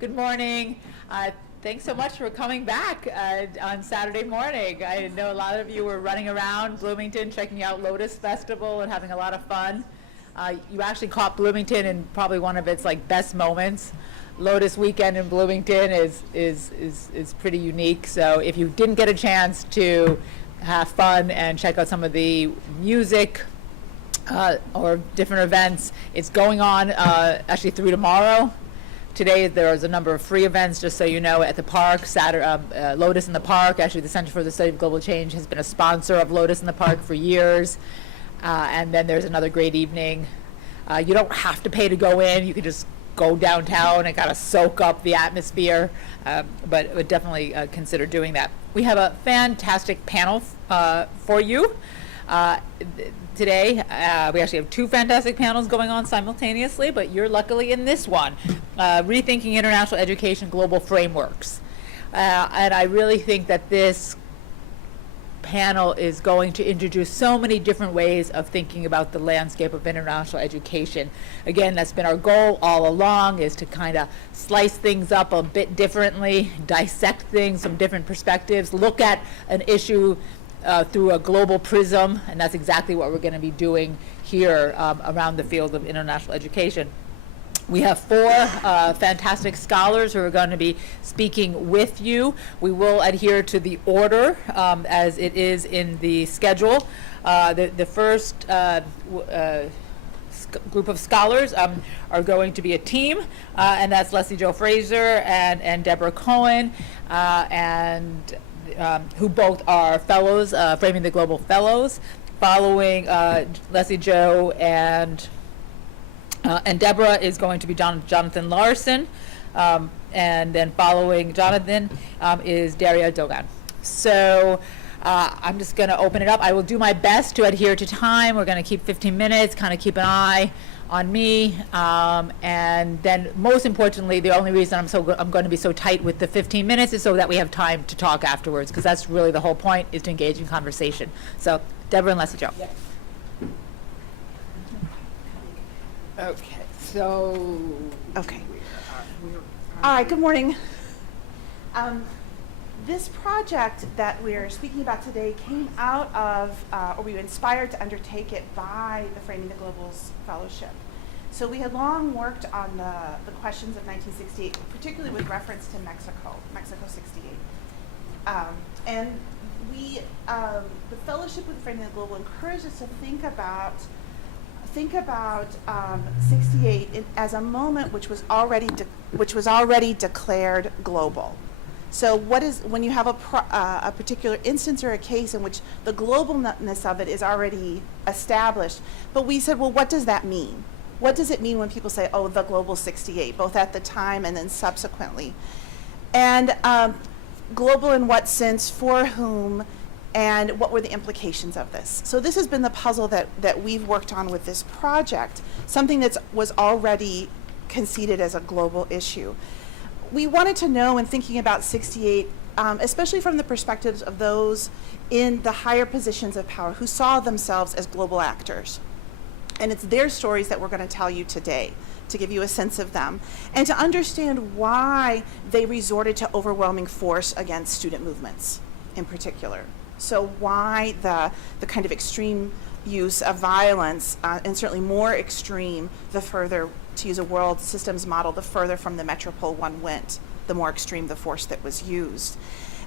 Good morning. Thanks so much for coming back on Saturday morning. I know a lot of you were running around Bloomington checking out Lotus Festival and having a lot of fun. You actually caught Bloomington in probably one of its best moments. Lotus weekend in Bloomington is pretty unique. So if you didn't get a chance to have fun and check out some of the music or different events, it's going on actually through tomorrow. Today there's a number of free events, just so you know, at the park. Lotus in the Park, actually the Center for the Study of Global Change has been a sponsor of Lotus in the Park for years. And then there's another great evening. You don't have to pay to go in. You can just go downtown and kind of soak up the atmosphere, but would definitely consider doing that. We have a fantastic panel for you. Today, we actually have two fantastic panels going on simultaneously, but you're luckily in this one, Rethinking International Education Global Frameworks. And I really think that this panel is going to introduce so many different ways of thinking about the landscape of international education. Again, that's been our goal all along, is to kind of slice things up a bit differently, dissect things from different perspectives, look at an issue through a global prism, and that's exactly what we're going to be doing here around the field of international education. We have four fantastic scholars who are going to be speaking with you. We will adhere to the order as it is in the schedule. The first group of scholars are going to be a team, and that's Leslie Jo Fraser and Deborah Cohen, who both are fellows, Framing the Global Fellows. Following Leslie Jo and Deborah is going to be Jonathan Larson, and then following Jonathan is Daria Dogan. So I'm just going to open it up. I will do my best to adhere to time. We're going to keep 15 minutes, kind of keep an eye on me, and then most importantly, the only reason I'm going to be so tight with the 15 minutes is so that we have time to talk afterwards, because that's really the whole point, is to engage in conversation. So Deborah and Leslie Jo. Yes. Okay, so. Okay. All right, good morning. This project that we're speaking about today came out of, or we were inspired to undertake it by the Framing the Globals Fellowship. So we had long worked on the questions of 1968, particularly with reference to Mexico 68. And we, the Fellowship with Framing the Global encouraged us to think about 68 as a moment which was already declared global. So what is, when you have a particular instance or a case in which the globalness of it is already established, but we said, well, what does that mean? What does it mean when people say, oh, the global 68, both at the time and then subsequently? And global in what sense, for whom, and what were the implications of this? So this has been the puzzle that we've worked on with this project, something that was already conceded as a global issue. We wanted to know, in thinking about 68, especially from the perspectives of those in the higher positions of power who saw themselves as global actors. And it's their stories that we're going to tell you today, to give you a sense of them, and to understand why they resorted to overwhelming force against student movements in particular. So why the kind of extreme use of violence, and certainly more extreme the further, to use a world systems model, the further from the metropole one went, the more extreme the force that was used.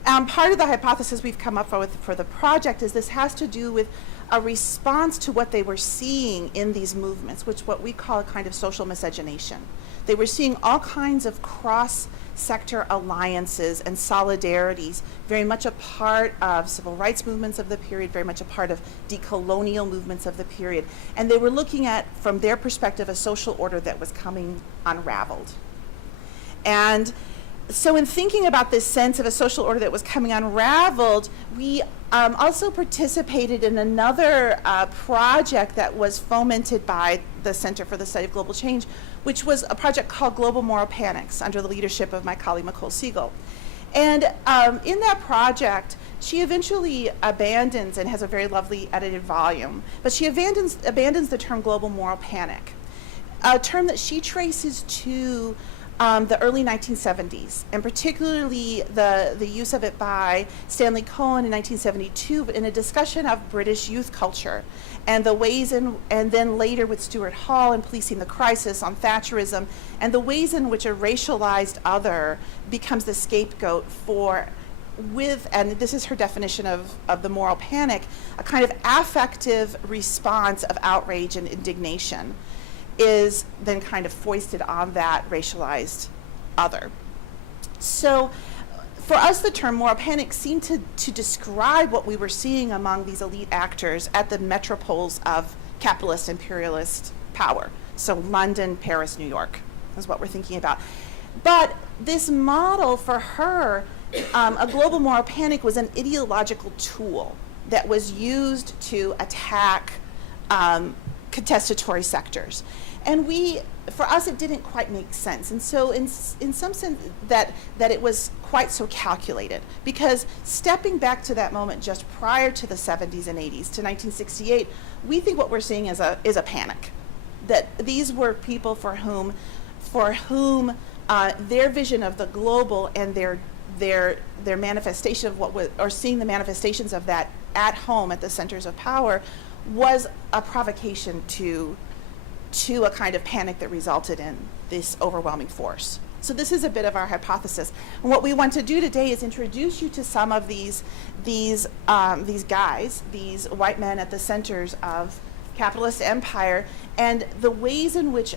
Part of the hypothesis we've come up with for the project is this has to do with a response to what they were seeing in these movements, which what we call a kind of social miscegenation. They were seeing all kinds of cross-sector alliances and solidarities, very much a part of civil rights movements of the period, very much a part of decolonial movements of the period. And they were looking at, from their perspective, a social order that was coming unraveled. And so in thinking about this sense of a social order that was coming unraveled, we also participated in another project that was fomented by the Center for the Study of Global Change, which was a project called Global Moral Panics, under the leadership of my colleague Nicole Siegel. And in that project, she eventually abandons, and has a very lovely edited volume, but she abandons the term global moral panic, a term that she traces to the early 1970s, and particularly the use of it by Stanley Cohen in 1972 in a discussion of British youth culture and the ways and then later with Stuart Hall in Policing the Crisis on Thatcherism, and the ways in which a racialized other becomes the scapegoat for, and this is her definition of the moral panic, a kind of affective response of outrage and indignation is then kind of foisted on that racialized other. So for us, the term moral panic seemed to describe what we were seeing among these elite actors at the metropoles of capitalist imperialist power. So London, Paris, New York is what we're thinking about. But this model for her, a global moral panic, was an ideological tool that was used to attack contestatory sectors. And for us, it didn't quite make sense. And so in some sense that it was quite so calculated, because stepping back to that moment just prior to the 70s and 80s, to 1968, we think what we're seeing is a panic. That these were people for whom their vision of the global and their manifestation of what was, or seeing the manifestations of that at home at the centers of power, was a provocation to a kind of panic that resulted in this overwhelming force. So this is a bit of our hypothesis. And what we want to do today is introduce you to some of these guys, these white men at the centers of capitalist empire, and the ways in which,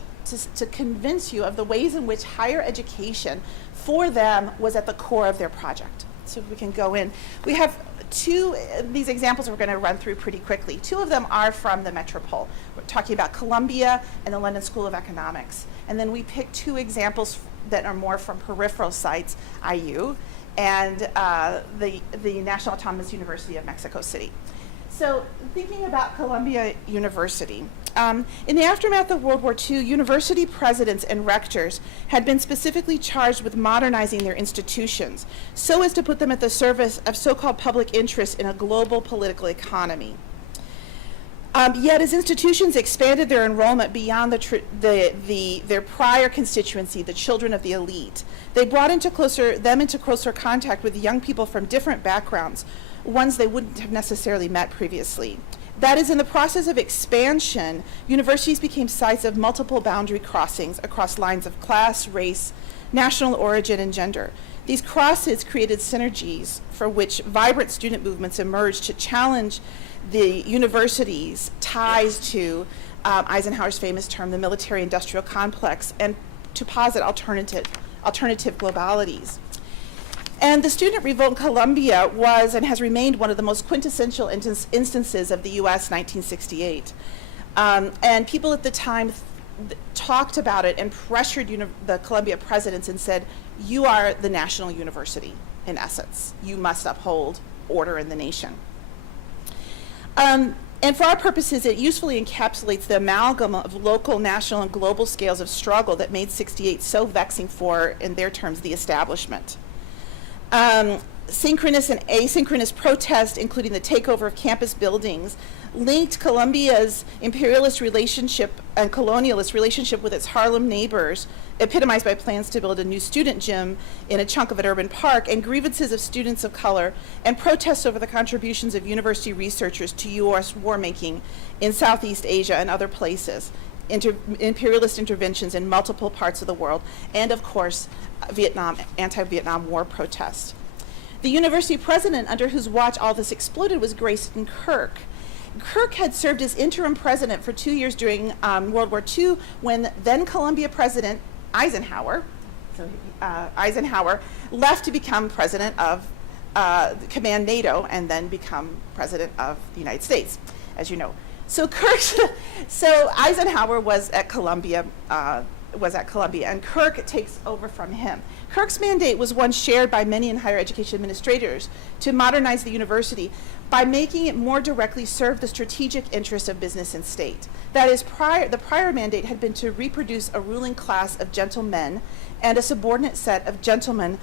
to convince you of the ways in which higher education for them was at the core of their project. So if we can go in. We have these examples we're going to run through pretty quickly. Two of them are from the metropole. We're talking about Columbia and the London School of Economics. And then we picked two examples that are more from peripheral sites, IU, and the National Autonomous University of Mexico City. So thinking about Columbia University, in the aftermath of World War II, university presidents and rectors had been specifically charged with modernizing their institutions so as to put them at the service of so-called public interest in a global political economy. Yet as institutions expanded their enrollment beyond their prior constituency, the children of the elite, they brought them into closer contact with young people from different backgrounds, ones they wouldn't have necessarily met previously. That is, in the process of expansion, universities became sites of multiple boundary crossings across lines of class, race, national origin, and gender. These crosses created synergies for which vibrant student movements emerged to challenge the university's ties to Eisenhower's famous term, the military-industrial complex, and to posit alternative globalities. And the student revolt in Columbia was and has remained one of the most quintessential instances of the U.S. 1968. And people at the time talked about it and pressured the Columbia presidents and said, you are the national university, in essence. You must uphold order in the nation. And for our purposes, it usefully encapsulates the amalgam of local, national, and global scales of struggle that made 68 so vexing for, in their terms, the establishment. Synchronous and asynchronous protest, including the takeover of campus buildings, linked Columbia's imperialist relationship and colonialist relationship with its Harlem neighbors, epitomized by plans to build a new student gym in a chunk of an urban park, and grievances of students of color, and protests over the contributions of university researchers to U.S. war-making in Southeast Asia and other places, imperialist interventions in multiple parts of the world, and of course, anti-Vietnam War protests. The university president under whose watch all this exploded was Grayson Kirk. Kirk had served as interim president for 2 years during World War II, when then Columbia president Eisenhower left to become president of command NATO and then become president of the United States, as you know. So Eisenhower was at Columbia, and Kirk takes over from him. Kirk's mandate was one shared by many in higher education administrators to modernize the university by making it more directly serve the strategic interests of business and state. That is, the prior mandate had been to reproduce a ruling class of gentlemen and a subordinate set of gentlemen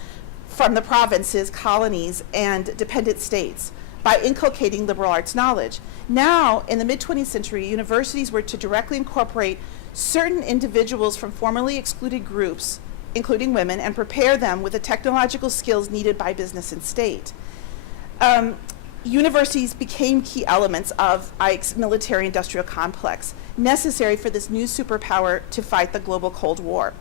from the provinces, colonies, and dependent states by inculcating liberal arts knowledge. Now, in the mid-20th century, universities were to directly incorporate certain individuals from formerly excluded groups including women, and prepare them with the technological skills needed by business and state. Universities became key elements of Ike's military-industrial complex, necessary for this new superpower to fight the global Cold War.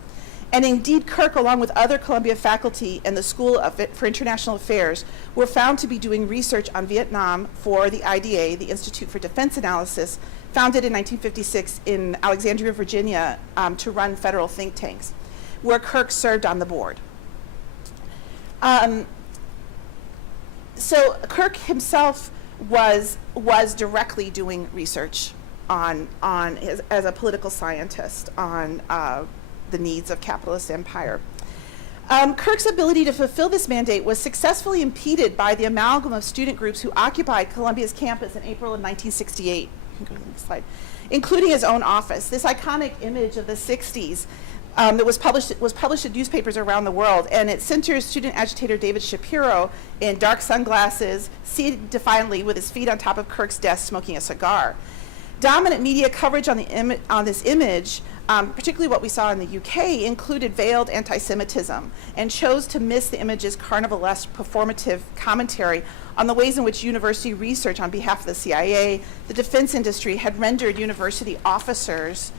And indeed, Kirk, along with other Columbia faculty and the School for International Affairs, were found to be doing research on Vietnam for the IDA, the Institute for Defense Analysis, founded in 1956 in Alexandria, Virginia, to run federal think tanks, where Kirk served on the board. So Kirk himself was directly doing research as a political scientist on the needs of capitalist empire. Kirk's ability to fulfill this mandate was successfully impeded by the amalgam of student groups who occupied Columbia's campus in April of 1968. You can go to the next slide. Including his own office. This iconic image of the 60s that was published in newspapers around the world, and it centers student agitator David Shapiro in dark sunglasses, seated defiantly with his feet on top of Kirk's desk smoking a cigar. Dominant media coverage on this image, particularly what we saw in the UK, included veiled anti-Semitism and chose to miss the image's carnivalesque performative commentary on the ways in which university research on behalf of the CIA, the defense industry, had rendered university officers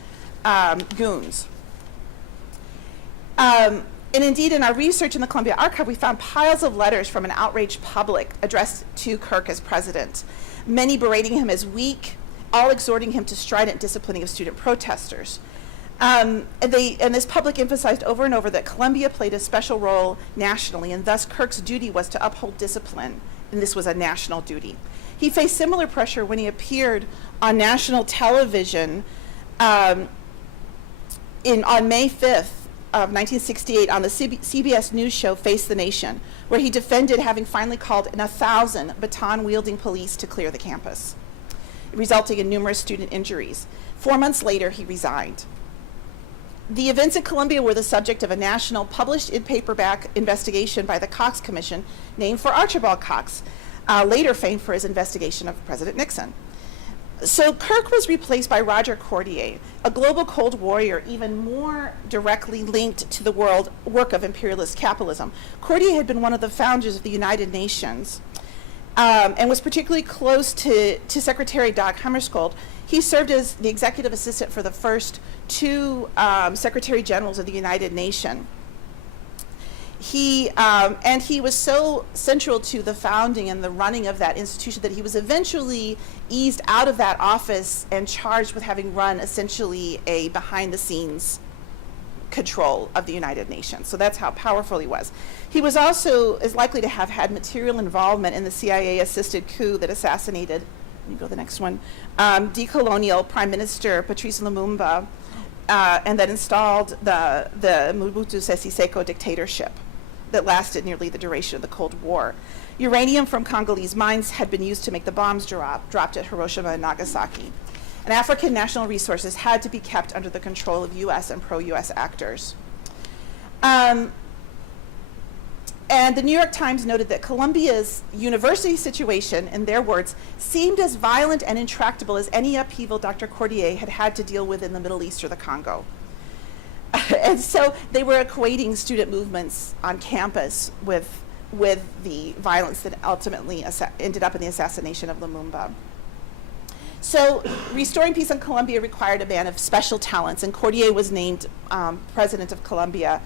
goons. And indeed, in our research in the Columbia Archive, we found piles of letters from an outraged public addressed to Kirk as president, many berating him as weak, all exhorting him to strident disciplining of student protesters. And this public emphasized over and over that Columbia played a special role nationally, and thus Kirk's duty was to uphold discipline, and this was a national duty. He faced similar pressure when he appeared on national television on May 5th of 1968 on the CBS News show Face the Nation, where he defended having finally called in 1,000 baton-wielding police to clear the campus, resulting in numerous student injuries. 4 months later, he resigned. The events at Columbia were the subject of a national, published in paperback investigation by the Cox Commission, named for Archibald Cox, later famed for his investigation of President Nixon. So Kirk was replaced by Roger Cordier, a global Cold Warrior even more directly linked to the work of imperialist capitalism. Cordier had been one of the founders of the United Nations, and was particularly close to Secretary Dag Hammarskjöld. He served as the executive assistant for the first two Secretary Generals of the United Nations. He was so central to the founding and the running of that institution that he was eventually eased out of that office and charged with having run essentially a behind-the-scenes control of the United Nations. So that's how powerful he was. He was also is likely to have had material involvement in the CIA-assisted coup that assassinated, let me go to the next one, decolonial Prime Minister Patrice Lumumba, and that installed the Mobutu Sese Seko dictatorship that lasted nearly the duration of the Cold War. Uranium from Congolese mines had been used to make the bombs dropped at Hiroshima and Nagasaki. And African national resources had to be kept under the control of U.S. and pro-U.S. actors. And the New York Times noted that Columbia's university situation, in their words, seemed as violent and intractable as any upheaval Dr. Cordier had had to deal with in the Middle East or the Congo. And so they were equating student movements on campus with the violence that ultimately ended up in the assassination of Lumumba. So restoring peace in Columbia required a man of special talents, and Cordier was named president of Columbia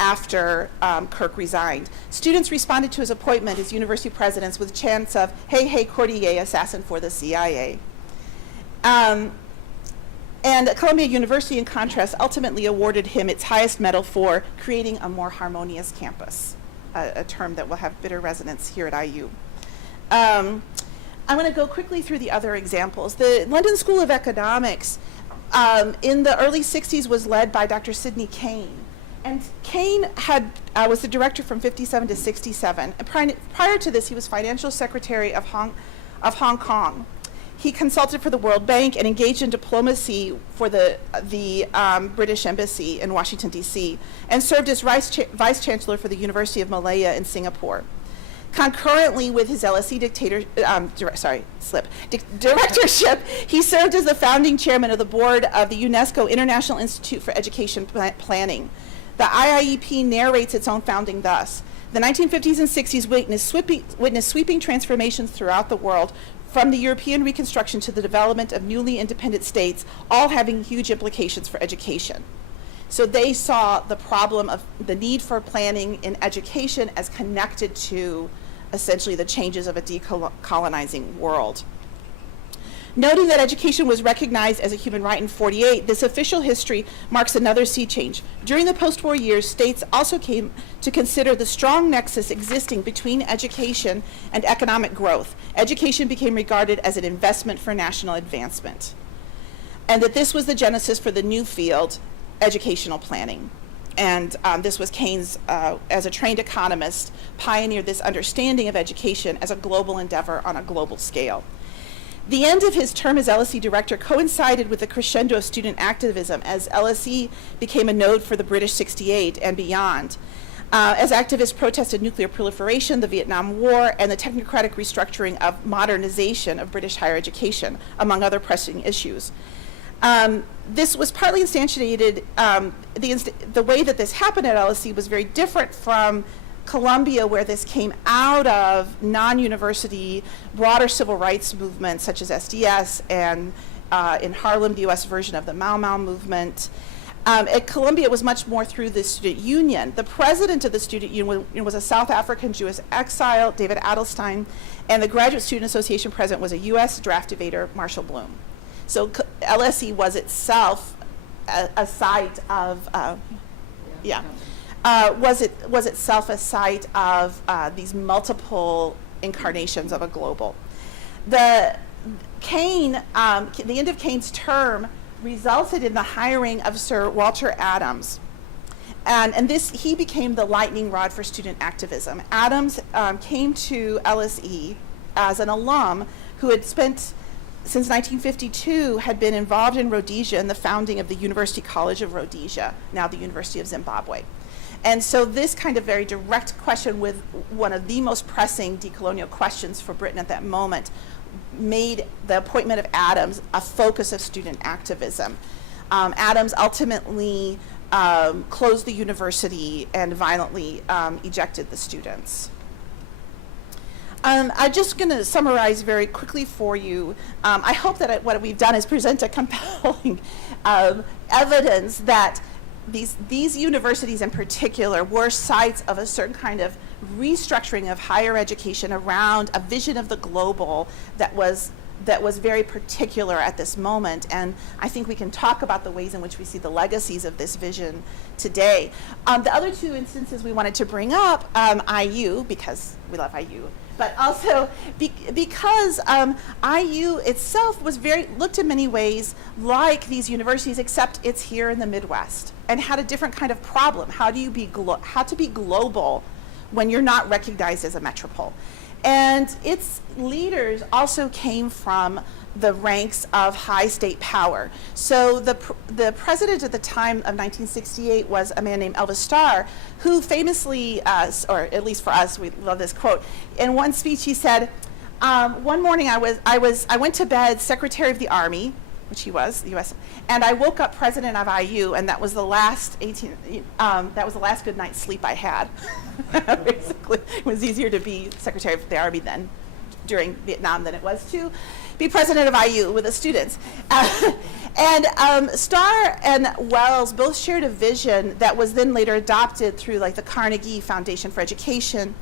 after Kirk resigned. Students responded to his appointment as university presidents with chants of, "Hey, hey, Cordier, assassin for the CIA." And Columbia University, in contrast, ultimately awarded him its highest medal for creating a more harmonious campus, a term that will have bitter resonance here at IU. I'm going to go quickly through the other examples. The London School of Economics in the early 60s was led by Dr. Sidney Kane. And Kane was the director from 57 to 67. And prior to this, he was financial secretary of Hong Kong. He consulted for the World Bank and engaged in diplomacy for the British Embassy in Washington, D.C., and served as vice chancellor for the University of Malaya in Singapore. Concurrently with his LSE directorship, he served as the founding chairman of the board of the UNESCO International Institute for Education Planning, The IIEP narrates its own founding thus: the 1950s and 60s witnessed sweeping transformations throughout the world, from the European Reconstruction to the development of newly independent states, all having huge implications for education. So they saw the problem of the need for planning in education as connected to essentially the changes of a decolonizing world. Noting that education was recognized as a human right in 48, this official history marks another sea change. During the post-war years, states also came to consider the strong nexus existing between education and economic growth. Education became regarded as an investment for national advancement, and that this was the genesis for the new field, educational planning. And this was Keynes, as a trained economist, pioneered this understanding of education as a global endeavor on a global scale. The end of his term as LSE director coincided with the crescendo of student activism as LSE became a node for the British 68 and beyond, as activists protested nuclear proliferation, the Vietnam War, and the technocratic restructuring of modernization of British higher education, among other pressing issues. This was partly instantiated, the way that this happened at LSE was very different from Columbia, where this came out of non-university broader civil rights movements such as SDS, and in Harlem, the US version of the Mau Mau movement. At Columbia, it was much more through the student union. The president of the student union was a South African Jewish exile, David Adelstein, and the Graduate Student Association president was a US draft evader, Marshall Bloom. So LSE was itself a site of, was itself a site of these multiple incarnations of a global. The end of Keynes' term resulted in the hiring of Sir Walter Adams. And he became the lightning rod for student activism. Adams came to LSE as an alum who had spent, since 1952, had been involved in Rhodesia and the founding of the University College of Rhodesia, now the University of Zimbabwe. And so this kind of very direct question, with one of the most pressing decolonial questions for Britain at that moment, made the appointment of Adams a focus of student activism. Adams ultimately closed the university and violently ejected the students. I'm just going to summarize very quickly for you. I hope that what we've done is present a compelling evidence that these universities in particular were sites of a certain kind of restructuring of higher education around a vision of the global that was very particular at this moment. And I think we can talk about the ways in which we see the legacies of this vision today. The other two instances we wanted to bring up, IU, because we love IU, but also because IU itself was looked in many ways like these universities, except it's here in the Midwest, and had a different kind of problem. How to be global when you're not recognized as a metropole? And its leaders also came from the ranks of high state power. So the president at the time of 1968 was a man named Elvis Starr, who famously, or at least for us, we love this quote. In one speech, he said, "One morning I went to bed Secretary of the Army," which he was, the U.S., "and I woke up President of IU, and that was the last good night's sleep I had." Basically, it was easier to be Secretary of the Army then, during Vietnam, than it was to be president of IU with the students. Starr and Wells both shared a vision that was then later adopted through like the Carnegie Foundation for Education,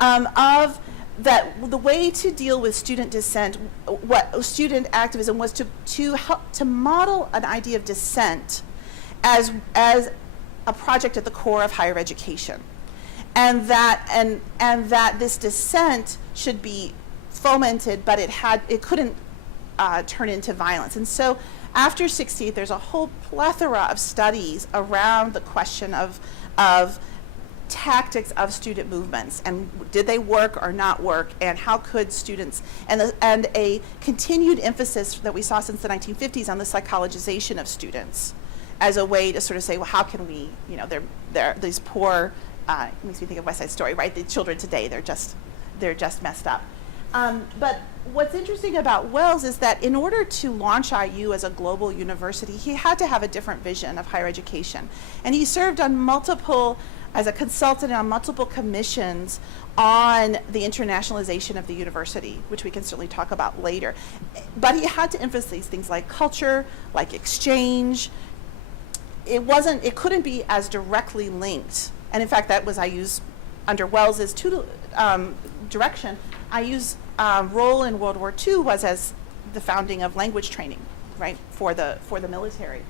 of that the way to deal with student dissent, what student activism was to help to model an idea of dissent as a project at the core of higher education, and that this dissent should be fomented, but it couldn't turn into violence. And so after 68, there's a whole plethora of studies around the question of tactics of student movements, and did they work or not work, and how could students, and a continued emphasis that we saw since the 1950s on the psychologization of students as a way to sort of say, well, how can we, they're these poor, it makes me think of West Side Story, right? The children today, they're just messed up. But what's interesting about Wells is that in order to launch IU as a global university, he had to have a different vision of higher education. And he served on as a consultant on multiple commissions on the internationalization of the university, which we can certainly talk about later. But he had to emphasize things like culture, like exchange. It couldn't be as directly linked. And in fact, that was IU's, under Wells's direction, IU's role in World War II was as the founding of language training, right, for the military.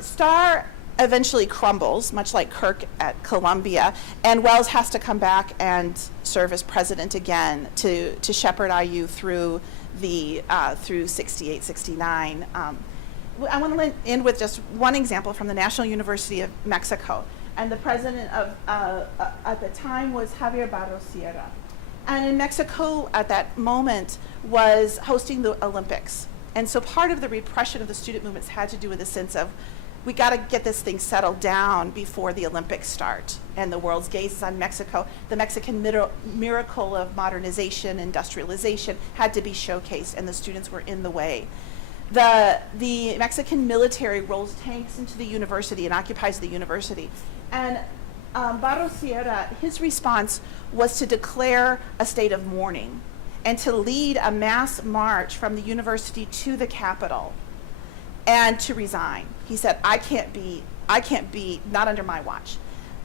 Starr eventually crumbles, much like Kirk at Columbia, and Wells has to come back and serve as president again to shepherd IU through 68, 69. I want to end with just one example from the National University of Mexico. And the president at the time was Javier Barros Sierra. And in Mexico at that moment was hosting the Olympics. And so part of the repression of the student movements had to do with a sense of, we got to get this thing settled down before the Olympics start. And the world's gaze is on Mexico. The Mexican miracle of modernization, industrialization had to be showcased, and the students were in the way. The Mexican military rolls tanks into the university and occupies the university. And Barros Sierra, his response was to declare a state of mourning and to lead a mass march from the university to the Capitol and to resign. He said, I can't be, not under my watch.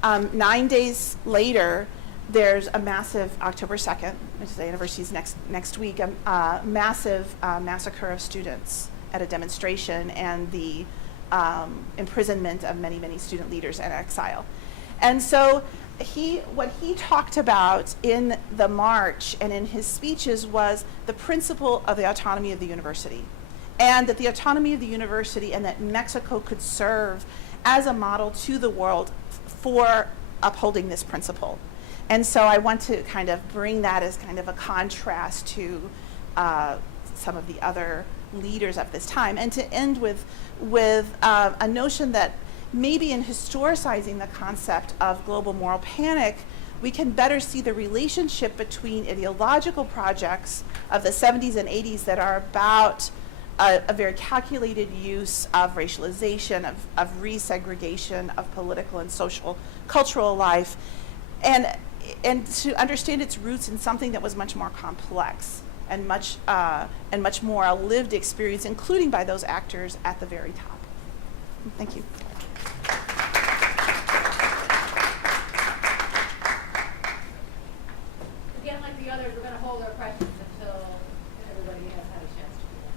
9 days later, there's a massive, October 2nd, which is the anniversary's next week, a massive massacre of students at a demonstration and the imprisonment of many, many student leaders and exile. And so what he talked about in the march and in his speeches was the principle of the autonomy of the university, and that the autonomy of the university and that Mexico could serve as a model to the world for upholding this principle. And so I want to kind of bring that as kind of a contrast to some of the other leaders of this time, and to end with a notion that maybe in historicizing the concept of global moral panic, we can better see the relationship between ideological projects of the 70s and 80s that are about a very calculated use of racialization, of resegregation of political and social, cultural life, and to understand its roots in something that was much more complex and much more a lived experience, including by those actors at the very top. Thank you. Again, like the others, we're going to hold our questions until everybody has had a chance to do that.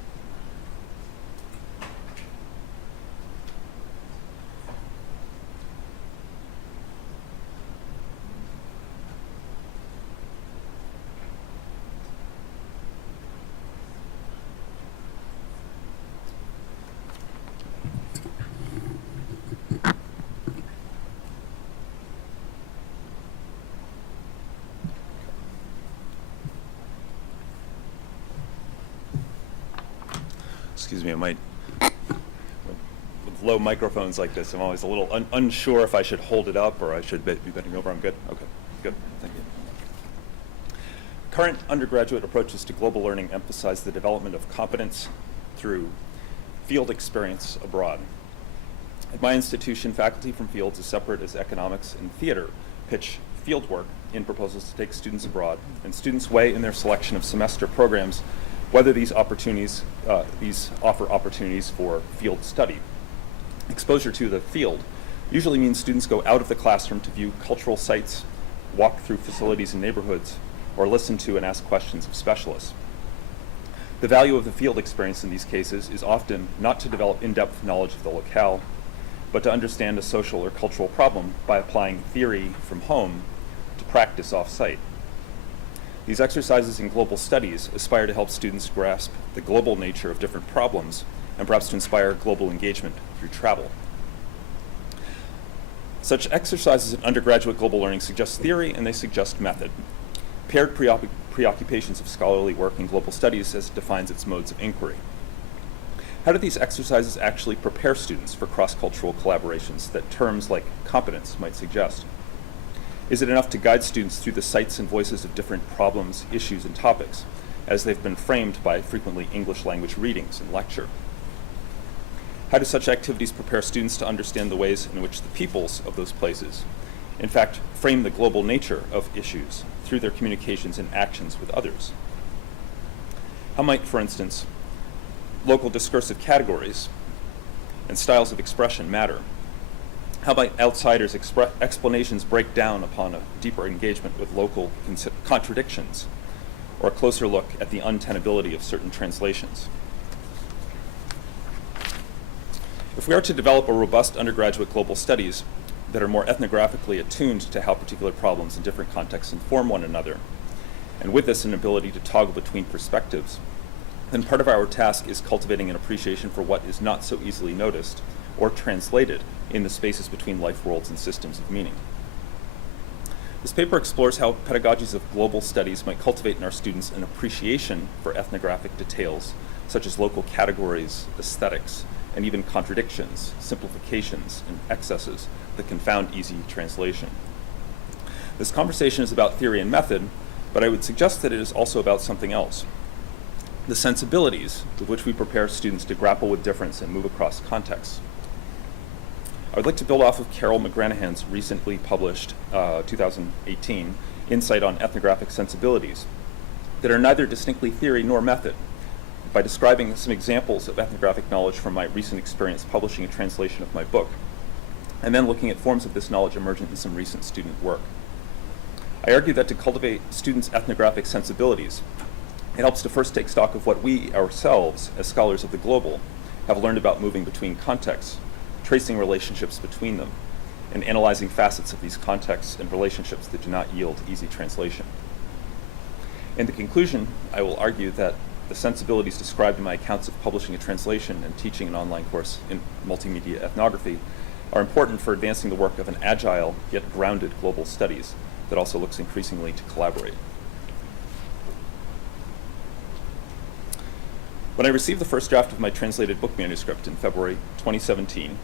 Excuse me, I might, with low microphones like this, I'm always a little unsure if I should hold it up or I should be bending over. I'm good? Okay, good, thank you. Current undergraduate approaches to global learning emphasize the development of competence through field experience abroad. At my institution, faculty from fields as separate as economics and theater pitch fieldwork in proposals to take students abroad, and students weigh in their selection of semester programs whether these offer opportunities for field study. Exposure to the field usually means students go out of the classroom to view cultural sites, walk through facilities and neighborhoods, or listen to and ask questions of specialists. The value of the field experience in these cases is often not to develop in-depth knowledge of the locale, but to understand a social or cultural problem by applying theory from home to practice off-site. These exercises in global studies aspire to help students grasp the global nature of different problems and perhaps to inspire global engagement through travel. Such exercises in undergraduate global learning suggest theory and they suggest method. Paired preoccupations of scholarly work in global studies as it defines its modes of inquiry. How do these exercises actually prepare students for cross-cultural collaborations that terms like competence might suggest? Is it enough to guide students through the sights and voices of different problems, issues, and topics, as they've been framed by frequently English language readings and lecture? How do such activities prepare students to understand the ways in which the peoples of those places, in fact, frame the global nature of issues through their communications and actions with others? How might, for instance, local discursive categories and styles of expression matter? How might outsiders' explanations break down upon a deeper engagement with local contradictions, or a closer look at the untenability of certain translations? If we are to develop a robust undergraduate global studies that are more ethnographically attuned to how particular problems in different contexts inform one another, and with this an ability to toggle between perspectives, then part of our task is cultivating an appreciation for what is not so easily noticed or translated in the spaces between life worlds and systems of meaning. This paper explores how pedagogies of global studies might cultivate in our students an appreciation for ethnographic details, such as local categories, aesthetics, and even contradictions, simplifications, and excesses that confound easy translation. This conversation is about theory and method, but I would suggest that it is also about something else: the sensibilities with which we prepare students to grapple with difference and move across contexts. I would like to build off of Carol McGranahan's recently published 2018 Insight on Ethnographic Sensibilities that are neither distinctly theory nor method, by describing some examples of ethnographic knowledge from my recent experience publishing a translation of my book, and then looking at forms of this knowledge emergent in some recent student work. I argue that to cultivate students' ethnographic sensibilities, it helps to first take stock of what we ourselves, as scholars of the global, have learned about moving between contexts, tracing relationships between them, and analyzing facets of these contexts and relationships that do not yield easy translation. In the conclusion, I will argue that the sensibilities described in my accounts of publishing a translation and teaching an online course in multimedia ethnography are important for advancing the work of an agile yet grounded global studies that also looks increasingly to collaborate. When I received the first draft of my translated book manuscript in February 2017,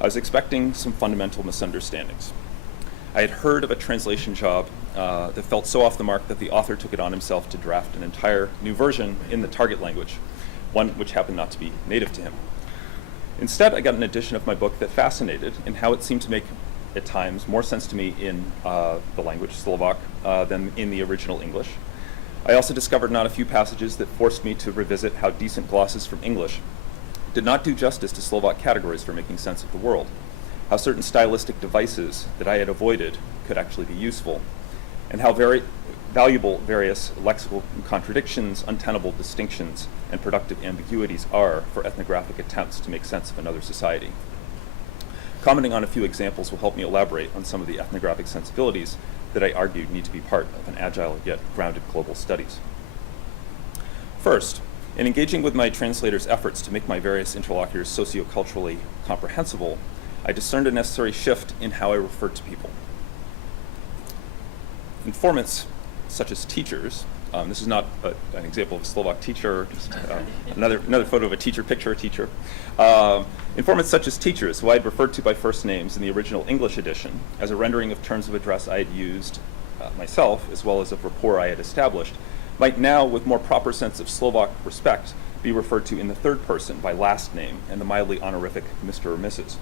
I was expecting some fundamental misunderstandings. I had heard of a translation job that felt so off the mark that the author took it on himself to draft an entire new version in the target language, one which happened not to be native to him. Instead, I got an edition of my book that fascinated in how it seemed to make, at times, more sense to me in the language Slovak than in the original English. I also discovered not a few passages that forced me to revisit how decent glosses from English did not do justice to Slovak categories for making sense of the world, how certain stylistic devices that I had avoided could actually be useful, and how very valuable various lexical contradictions, untenable distinctions, and productive ambiguities are for ethnographic attempts to make sense of another society. Commenting on a few examples will help me elaborate on some of the ethnographic sensibilities that I argued need to be part of an agile yet grounded global studies. First, in engaging with my translator's efforts to make my various interlocutors socioculturally comprehensible, I discerned a necessary shift in how I referred to people. Informants, such as teachers, this is not an example of a Slovak teacher, just another photo of a teacher, picture a teacher. Informants such as teachers, who I had referred to by first names in the original English edition as a rendering of terms of address I had used myself, as well as of rapport I had established, might now, with more proper sense of Slovak respect, be referred to in the third person by last name and the mildly honorific Mr. or Mrs.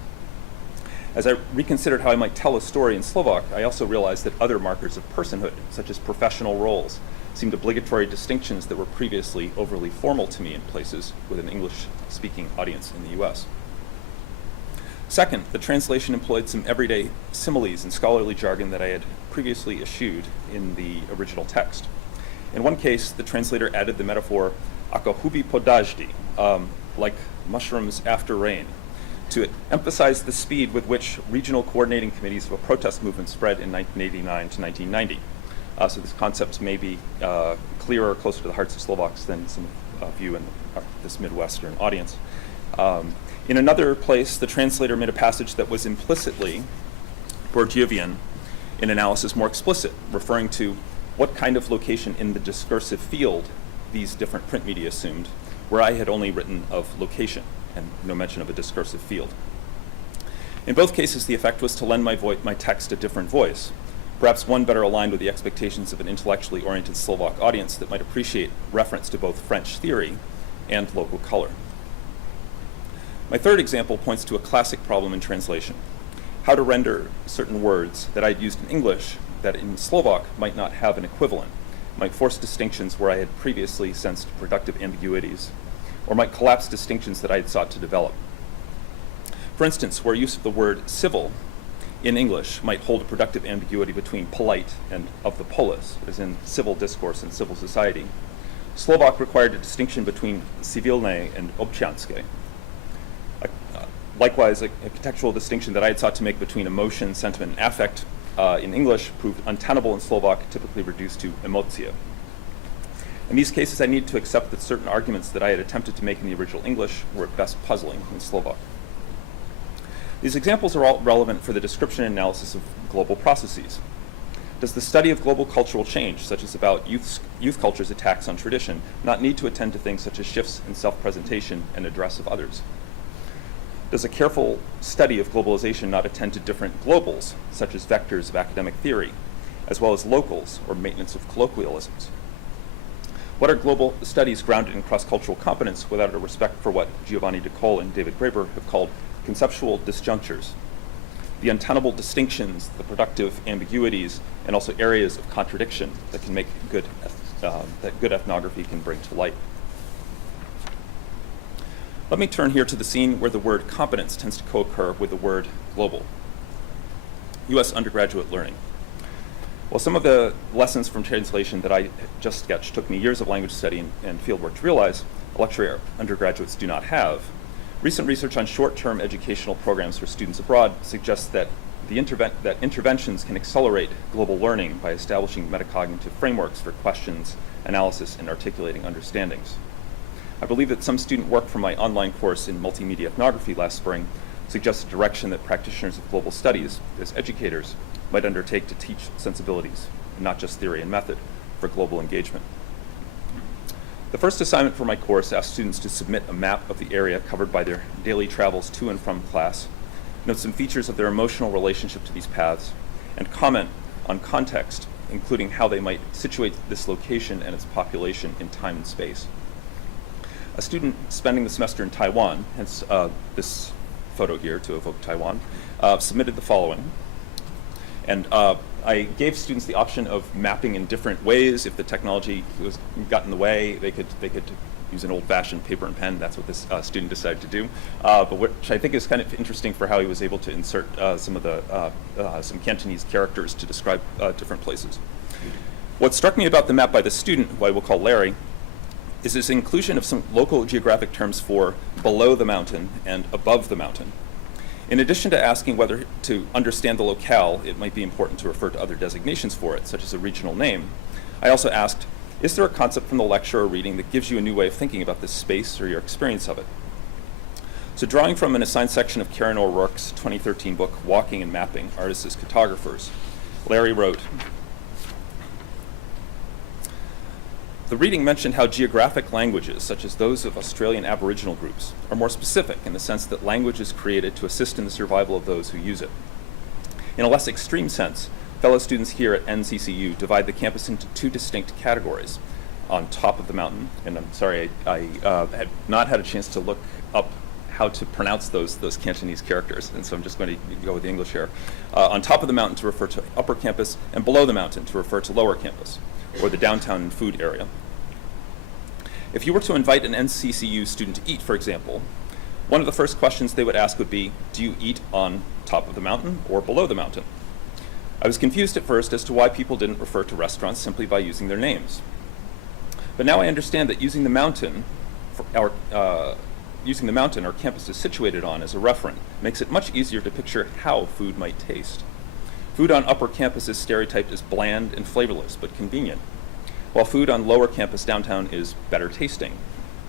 As I reconsidered how I might tell a story in Slovak, I also realized that other markers of personhood, such as professional roles, seemed obligatory distinctions that were previously overly formal to me in places with an English-speaking audience in the US. Second, the translation employed some everyday similes and scholarly jargon that I had previously eschewed in the original text. In one case, the translator added the metaphor "ako huby po daždi," like mushrooms after rain, to emphasize the speed with which regional coordinating committees of a protest movement spread in 1989 to 1990. So this concept may be clearer, closer to the hearts of Slovaks than some of you in this Midwestern audience. In another place, the translator made a passage that was implicitly Bourdieuvian in analysis more explicit, referring to what kind of location in the discursive field these different print media assumed, where I had only written of location and no mention of a discursive field. In both cases, the effect was to lend my text a different voice, perhaps one better aligned with the expectations of an intellectually oriented Slovak audience that might appreciate reference to both French theory and local color. My third example points to a classic problem in translation: how to render certain words that I'd used in English that in Slovak might not have an equivalent, might force distinctions where I had previously sensed productive ambiguities, or might collapse distinctions that I had sought to develop. For instance, where use of the word civil in English might hold a productive ambiguity between polite and of the polis, as in civil discourse and civil society, Slovak required a distinction between civilné and občianske. Likewise, a contextual distinction that I had sought to make between emotion, sentiment, and affect in English proved untenable in Slovak, typically reduced to emocia. In these cases, I needed to accept that certain arguments that I had attempted to make in the original English were at best puzzling in Slovak. These examples are all relevant for the description and analysis of global processes. Does the study of global cultural change, such as about youth culture's attacks on tradition, not need to attend to things such as shifts in self-presentation and address of others? Does a careful study of globalization not attend to different globals, such as vectors of academic theory, as well as locals, or maintenance of colloquialisms? What are global studies grounded in cross-cultural competence without a respect for what Giovanni de Cole and David Graeber have called conceptual disjunctures, the untenable distinctions, the productive ambiguities, and also areas of contradiction that can make that good ethnography can bring to light? Let me turn here to the scene where the word competence tends to co-occur with the word global. U.S. undergraduate learning. While some of the lessons from translation that I just sketched took me years of language study and fieldwork to realize, a luxury undergraduates do not have, recent research on short-term educational programs for students abroad suggests that interventions can accelerate global learning by establishing metacognitive frameworks for questions, analysis, and articulating understandings. I believe that some student work from my online course in multimedia ethnography last spring suggests a direction that practitioners of global studies, as educators, might undertake to teach sensibilities, and not just theory and method, for global engagement. The first assignment for my course asked students to submit a map of the area covered by their daily travels to and from class, note some features of their emotional relationship to these paths, and comment on context, including how they might situate this location and its population in time and space. A student spending the semester in Taiwan, hence this photo here to evoke Taiwan, submitted the following. And I gave students the option of mapping in different ways. If the technology got in the way, they could use an old-fashioned paper and pen. That's what this student decided to do. But which I think is kind of interesting for how he was able to insert some Cantonese characters to describe different places. What struck me about the map by the student, who I will call Larry, is this inclusion of some local geographic terms for below the mountain and above the mountain. In addition to asking whether to understand the locale, it might be important to refer to other designations for it, such as a regional name, I also asked, is there a concept from the lecture or reading that gives you a new way of thinking about this space or your experience of it? So drawing from an assigned section of Karen O'Rourke's 2013 book, Walking and Mapping, Artists as Cartographers, Larry wrote, the reading mentioned how geographic languages, such as those of Australian Aboriginal groups, are more specific in the sense that language is created to assist in the survival of those who use it. In a less extreme sense, fellow students here at NCCU divide the campus into two distinct categories. On top of the mountain, and I'm sorry, I had not had a chance to look up how to pronounce those Cantonese characters, and so I'm just going to go with the English here. On top of the mountain to refer to upper campus, and below the mountain to refer to lower campus, or the downtown and food area. If you were to invite an NCCU student to eat, for example, one of the first questions they would ask would be, do you eat on top of the mountain or below the mountain? I was confused at first as to why people didn't refer to restaurants simply by using their names. But now I understand that using the mountain our campus is situated on as a referent makes it much easier to picture how food might taste. Food on upper campus is stereotyped as bland and flavorless, but convenient, while food on lower campus downtown is better tasting,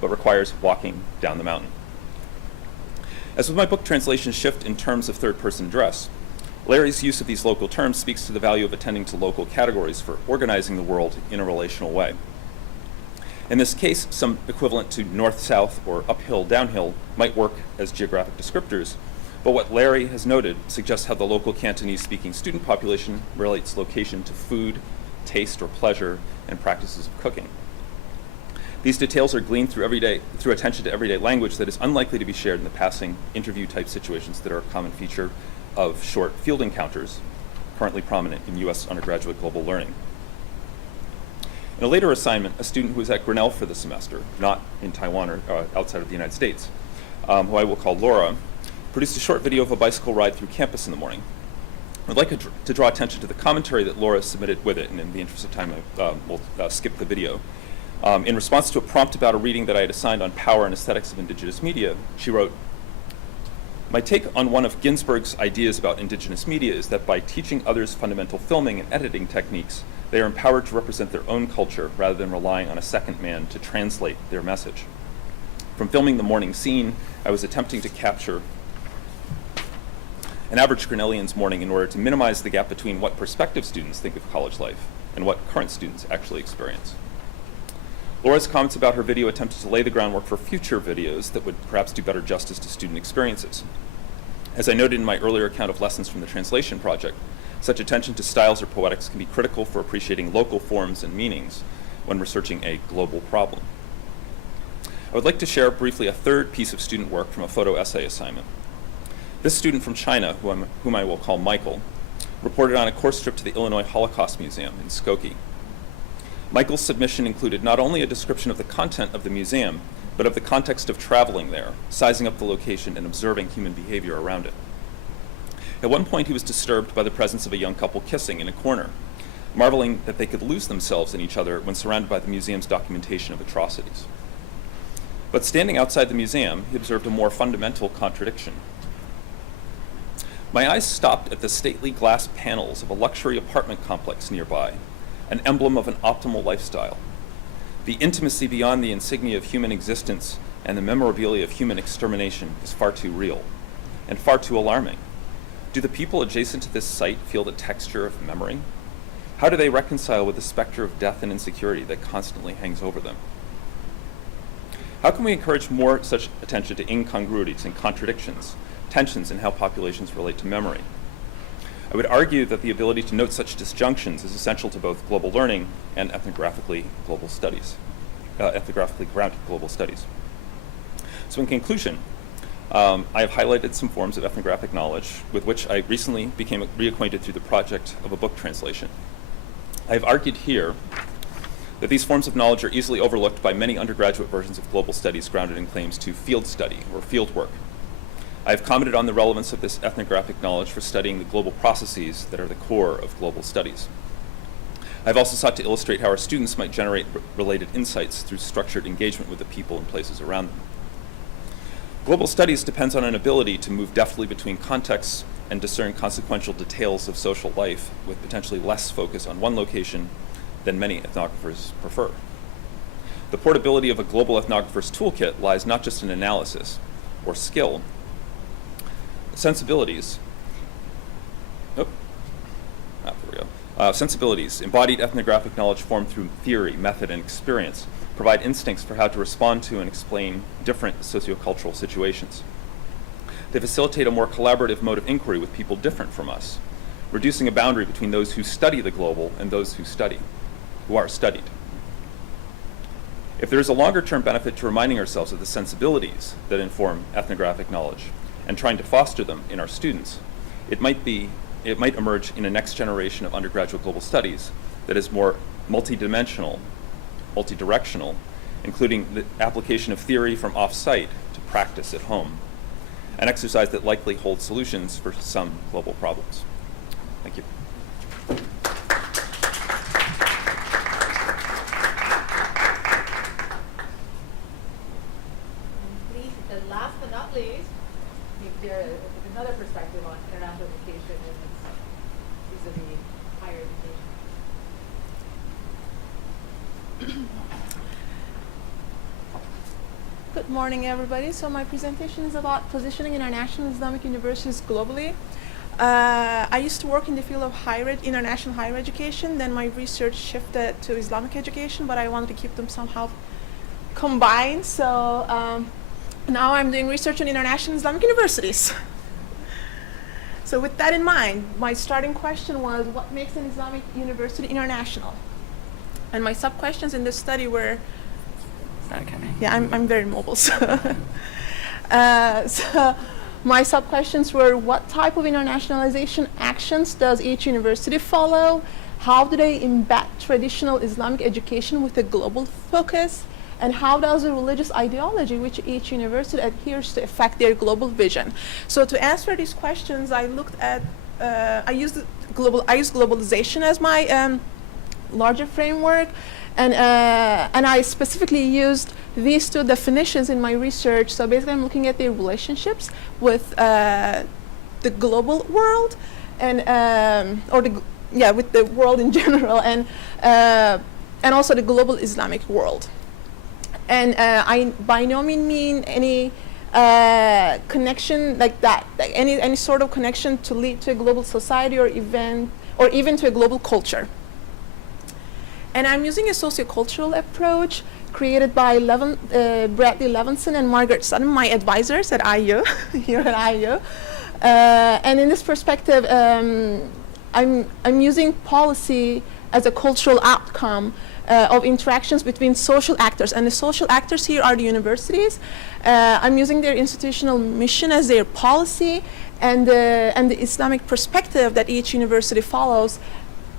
but requires walking down the mountain. As with my book translation shift in terms of third-person dress, Larry's use of these local terms speaks to the value of attending to local categories for organizing the world in a relational way. In this case, some equivalent to north-south or uphill-downhill might work as geographic descriptors, But what Larry has noted suggests how the local Cantonese-speaking student population relates location to food, taste or pleasure, and practices of cooking. These details are gleaned through attention to everyday language that is unlikely to be shared in the passing interview-type situations that are a common feature of short field encounters, currently prominent in U.S. undergraduate global learning. In a later assignment, a student who was at Grinnell for the semester, not in Taiwan or outside of the United States, who I will call Laura, produced a short video of a bicycle ride through campus in the morning. I'd like to draw attention to the commentary that Laura submitted with it, and in the interest of time, we'll skip the video. In response to a prompt about a reading that I had assigned on power and aesthetics of indigenous media, she wrote, "My take on one of Ginsberg's ideas about indigenous media is that by teaching others fundamental filming and editing techniques, they are empowered to represent their own culture rather than relying on a second man to translate their message. From filming the morning scene, I was attempting to capture an average Grinnellian's morning in order to minimize the gap between what prospective students think of college life and what current students actually experience." Laura's comments about her video attempted to lay the groundwork for future videos that would perhaps do better justice to student experiences. As I noted in my earlier account of lessons from the translation project, such attention to styles or poetics can be critical for appreciating local forms and meanings when researching a global problem. I would like to share briefly a third piece of student work from a photo essay assignment. This student from China, whom I will call Michael, reported on a course trip to the Illinois Holocaust Museum in Skokie. Michael's submission included not only a description of the content of the museum, but of the context of traveling there, sizing up the location and observing human behavior around it. At one point, he was disturbed by the presence of a young couple kissing in a corner, marveling that they could lose themselves in each other when surrounded by the museum's documentation of atrocities. But standing outside the museum, he observed a more fundamental contradiction. My eyes stopped at the stately glass panels of a luxury apartment complex nearby, an emblem of an optimal lifestyle. The intimacy beyond the insignia of human existence and the memorabilia of human extermination is far too real and far too alarming. Do the people adjacent to this site feel the texture of memory? How do they reconcile with the specter of death and insecurity that constantly hangs over them? How can we encourage more such attention to incongruities and contradictions, tensions in how populations relate to memory? I would argue that the ability to note such disjunctions is essential to both global learning and ethnographically grounded global studies. So in conclusion, I have highlighted some forms of ethnographic knowledge with which I recently became reacquainted through the project of a book translation. I have argued here that these forms of knowledge are easily overlooked by many undergraduate versions of global studies grounded in claims to field study or field work. I have commented on the relevance of this ethnographic knowledge for studying the global processes that are the core of global studies. I've also sought to illustrate how our students might generate related insights through structured engagement with the people and places around them. Global studies depends on an ability to move deftly between contexts and discern consequential details of social life with potentially less focus on one location than many ethnographers prefer. The portability of a global ethnographer's toolkit lies not just in analysis or skill, sensibilities. Sensibilities, embodied ethnographic knowledge formed through theory, method, and experience, provide instincts for how to respond to and explain different sociocultural situations. They facilitate a more collaborative mode of inquiry with people different from us, reducing a boundary between those who study the global and those who are studied. If there is a longer-term benefit to reminding ourselves of the sensibilities that inform ethnographic knowledge and trying to foster them in our students, it might emerge in a next generation of undergraduate global studies that is more multidimensional, multidirectional, including the application of theory from off-site to practice at home, an exercise that likely holds solutions for some global problems. Thank you. Last but not least, there is another perspective on international education and vis-a-vis higher education. Good morning, everybody. So my presentation is about positioning international Islamic universities globally. I used to work in the field of international higher education. Then my research shifted to Islamic education, but I wanted to keep them somehow combined. So now I'm doing research on international Islamic universities. So with that in mind, my starting question was, what makes an Islamic university international? And my sub-questions in this study were, okay, yeah, I'm very mobile, so. So my sub-questions were, what type of internationalization actions does each university follow? How do they embed traditional Islamic education with a global focus? And how does the religious ideology which each university adheres to affect their global vision? So to answer these questions, I looked at, I used globalization as my larger framework, and I specifically used these two definitions in my research. So basically, I'm looking at their relationships with the global world, and with the world in general, and also the global Islamic world. And I by no means mean any connection like that, like any sort of connection to lead to a global society or event, or even to a global culture. And I'm using a sociocultural approach created by Bradley Levinson and Margaret Sutton, my advisors at IU, here at IU. And in this perspective, I'm using policy as a cultural outcome of interactions between social actors. And the social actors here are the universities. I'm using their institutional mission as their policy, and the Islamic perspective that each university follows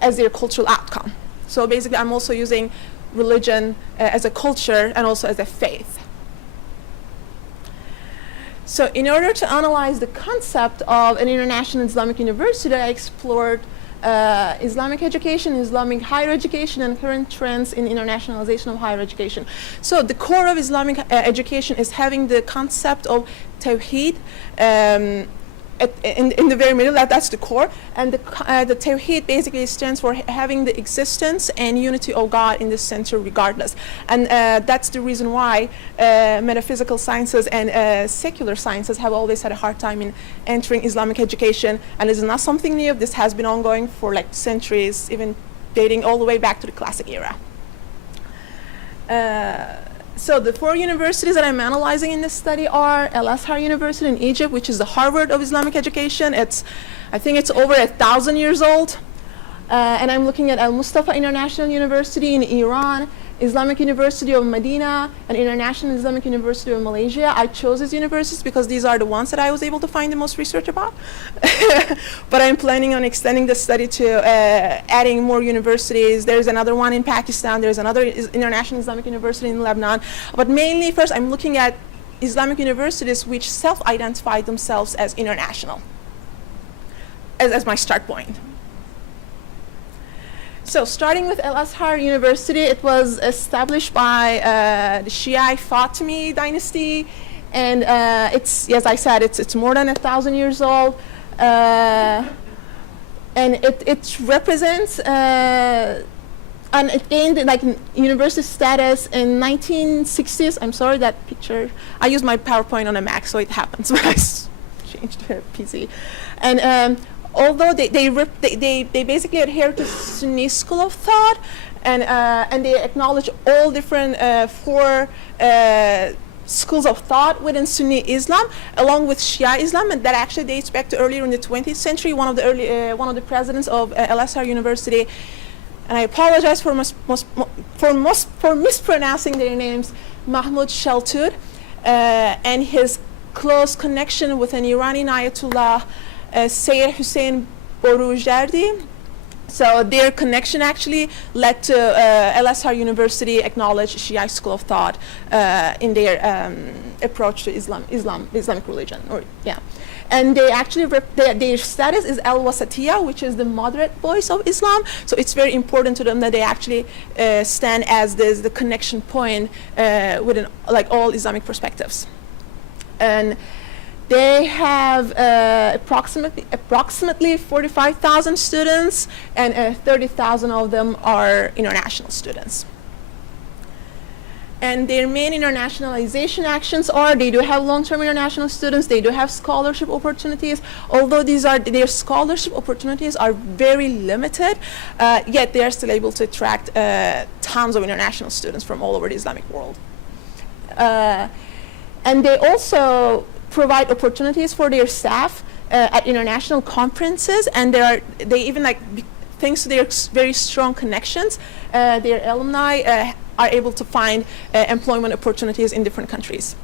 as their cultural outcome. So basically, I'm also using religion as a culture and also as a faith. So in order to analyze the concept of an international Islamic university, I explored Islamic education, Islamic higher education, and current trends in internationalization of higher education. So the core of Islamic education is having the concept of Tawheed, in the very middle, that's the core, and the Tawheed basically stands for having the existence and unity of God in the center regardless. And that's the reason why metaphysical sciences and secular sciences have always had a hard time in entering Islamic education, and this is not something new. This has been ongoing for like centuries, even dating all the way back to the classic era. So the 4 universities that I'm analyzing in this study are Al-Azhar University in Egypt, which is the Harvard of Islamic education. I think it's over 1,000 years old. And I'm looking at Al-Mustafa International University in Iran, Islamic University of Medina, and International Islamic University of Malaysia. I chose these universities because these are the ones that I was able to find the most research about. But I'm planning on extending the study to adding more universities. There's another one in Pakistan. There's another International Islamic University in Lebanon. But mainly, first, I'm looking at Islamic universities which self-identify themselves as international as my start point. So starting with Al-Azhar University, it was established by the Shia Fatimi dynasty, and it's, as I said, it's more than 1,000 years old, and it represents, and it gained like university status in 1960s. I'm sorry, that picture, I use my PowerPoint on a Mac, so it happens, but I changed the PC. And although they basically adhere to Sunni school of thought, and they acknowledge all different 4 schools of thought within Sunni Islam, along with Shia Islam, and that actually dates back to earlier in the 20th century. One of the presidents of Al-Azhar University, and I apologize for mispronouncing their names, Mahmoud Shaltut, and his close connection with an Iranian Ayatollah, Sayyid Hussein Borujerdi. So their connection actually led to Al-Azhar University acknowledge Shia school of thought in their approach to Islamic religion, and they actually their status is al-wasatiyya, which is the moderate voice of Islam. So it's very important to them that they actually stand as the connection point within like all Islamic perspectives. And they have approximately 45,000 students, and 30,000 of them are international students. And their main internationalization actions are, they do have long-term international students, they do have scholarship opportunities, although their scholarship opportunities are very limited, yet they are still able to attract tons of international students from all over the Islamic world. And they also provide opportunities for their staff at international conferences, and they even thanks to their very strong connections, their alumni are able to find employment opportunities in different countries.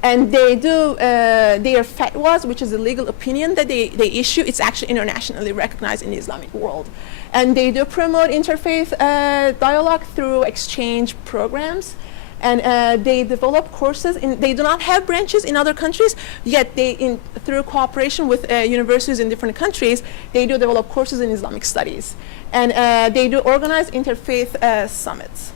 And they do their fatwas, which is a legal opinion that they issue. It's actually internationally recognized in the Islamic world. And they do promote interfaith dialogue through exchange programs. And they develop courses. They do not have branches in other countries, yet through cooperation with universities in different countries, they do develop courses in Islamic studies. And they do organize interfaith summits.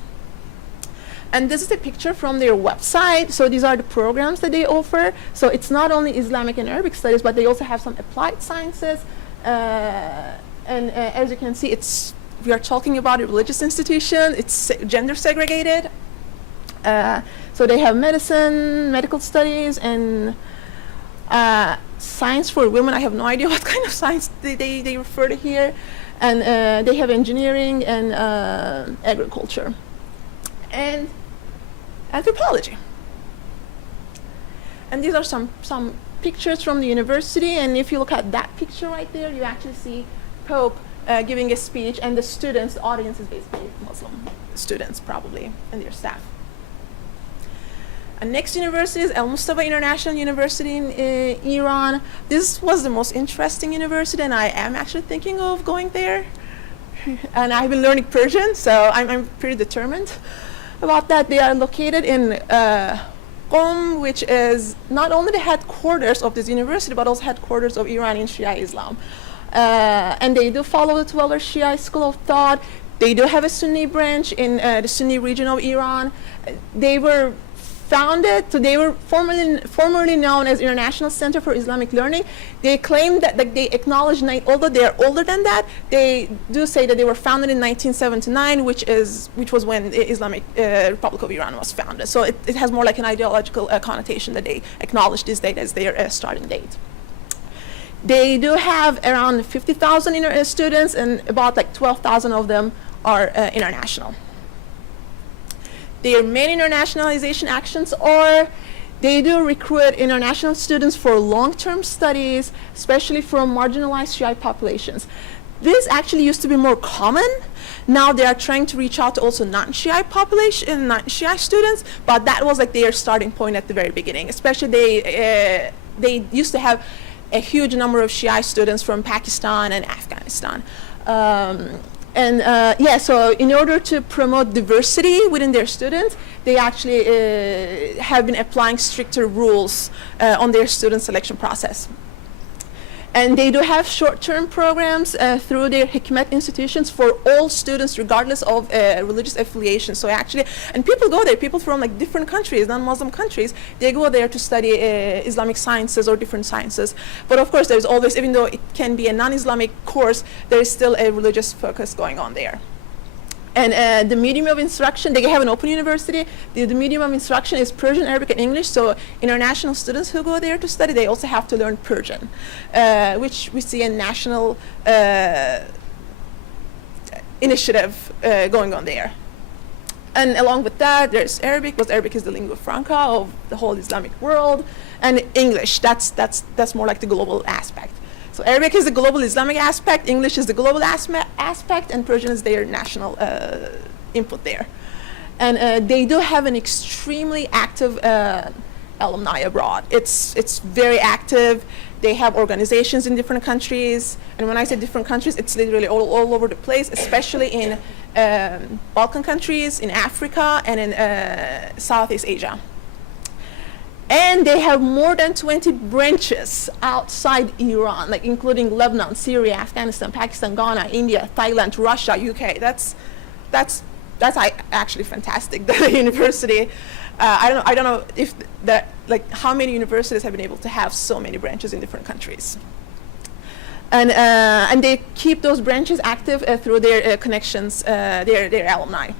And this is a picture from their website. So these are the programs that they offer. So it's not only Islamic and Arabic studies, but they also have some applied sciences. And as you can see, we are talking about a religious institution. It's gender segregated. So they have medicine, medical studies, and science for women. I have no idea what kind of science they refer to here. And they have engineering and agriculture. And anthropology. And these are some pictures from the university, and if you look at that picture right there, you actually see Pope giving a speech, and the students, the audience is basically Muslim students probably, and their staff. And next university is Al Mustafa International University in Iran. This was the most interesting university, and I am actually thinking of going there. And I've been learning Persian, so I'm pretty determined about that. They are located in Qom, which is not only the headquarters of this university, but also headquarters of Iranian Shia Islam. And they do follow the 12 Shia school of thought. They do have a Sunni branch in the Sunni region of Iran. They were founded, so they were formerly known as International Center for Islamic Learning. They claim that they acknowledge, although they are older than that, they do say that they were founded in 1979, which was when the Islamic Republic of Iran was founded. So it has more like an ideological connotation that they acknowledge this date as their starting date. They do have around 50,000 students, and about 12,000 of them are international. Their main internationalization actions are they do recruit international students for long-term studies, especially from marginalized Shiite populations. This actually used to be more common. Now they are trying to reach out to also non-Shiite population, non-Shiite students, but that was their starting point at the very beginning. Especially they used to have a huge number of Shiite students from Pakistan and Afghanistan. So in order to promote diversity within their students, they actually have been applying stricter rules on their student selection process. And they do have short-term programs through their Hikmet institutions for all students, regardless of religious affiliation. So actually, and people go there, people from different countries, non-Muslim countries, they go there to study Islamic sciences or different sciences. But of course, there's always, even though it can be a non-Islamic course, there is still a religious focus going on there. And the medium of instruction, they have an open university. The medium of instruction is Persian, Arabic, and English. So international students who go there to study, they also have to learn Persian, which we see a national initiative going on there. And along with that, there's Arabic, because Arabic is the lingua franca of the whole Islamic world, and English. That's more like the global aspect. So Arabic is the global Islamic aspect, English is the global aspect, and Persian is their national input there. And they do have an extremely active alumni abroad. It's very active. They have organizations in different countries. And when I say different countries, it's literally all over the place, especially in Balkan countries, in Africa, and in Southeast Asia. And they have more than 20 branches outside Iran, including Lebanon, Syria, Afghanistan, Pakistan, Ghana, India, Thailand, Russia, UK. That's actually fantastic. The university, I don't know if that how many universities have been able to have so many branches in different countries. And they keep those branches active through their connections, their alumni.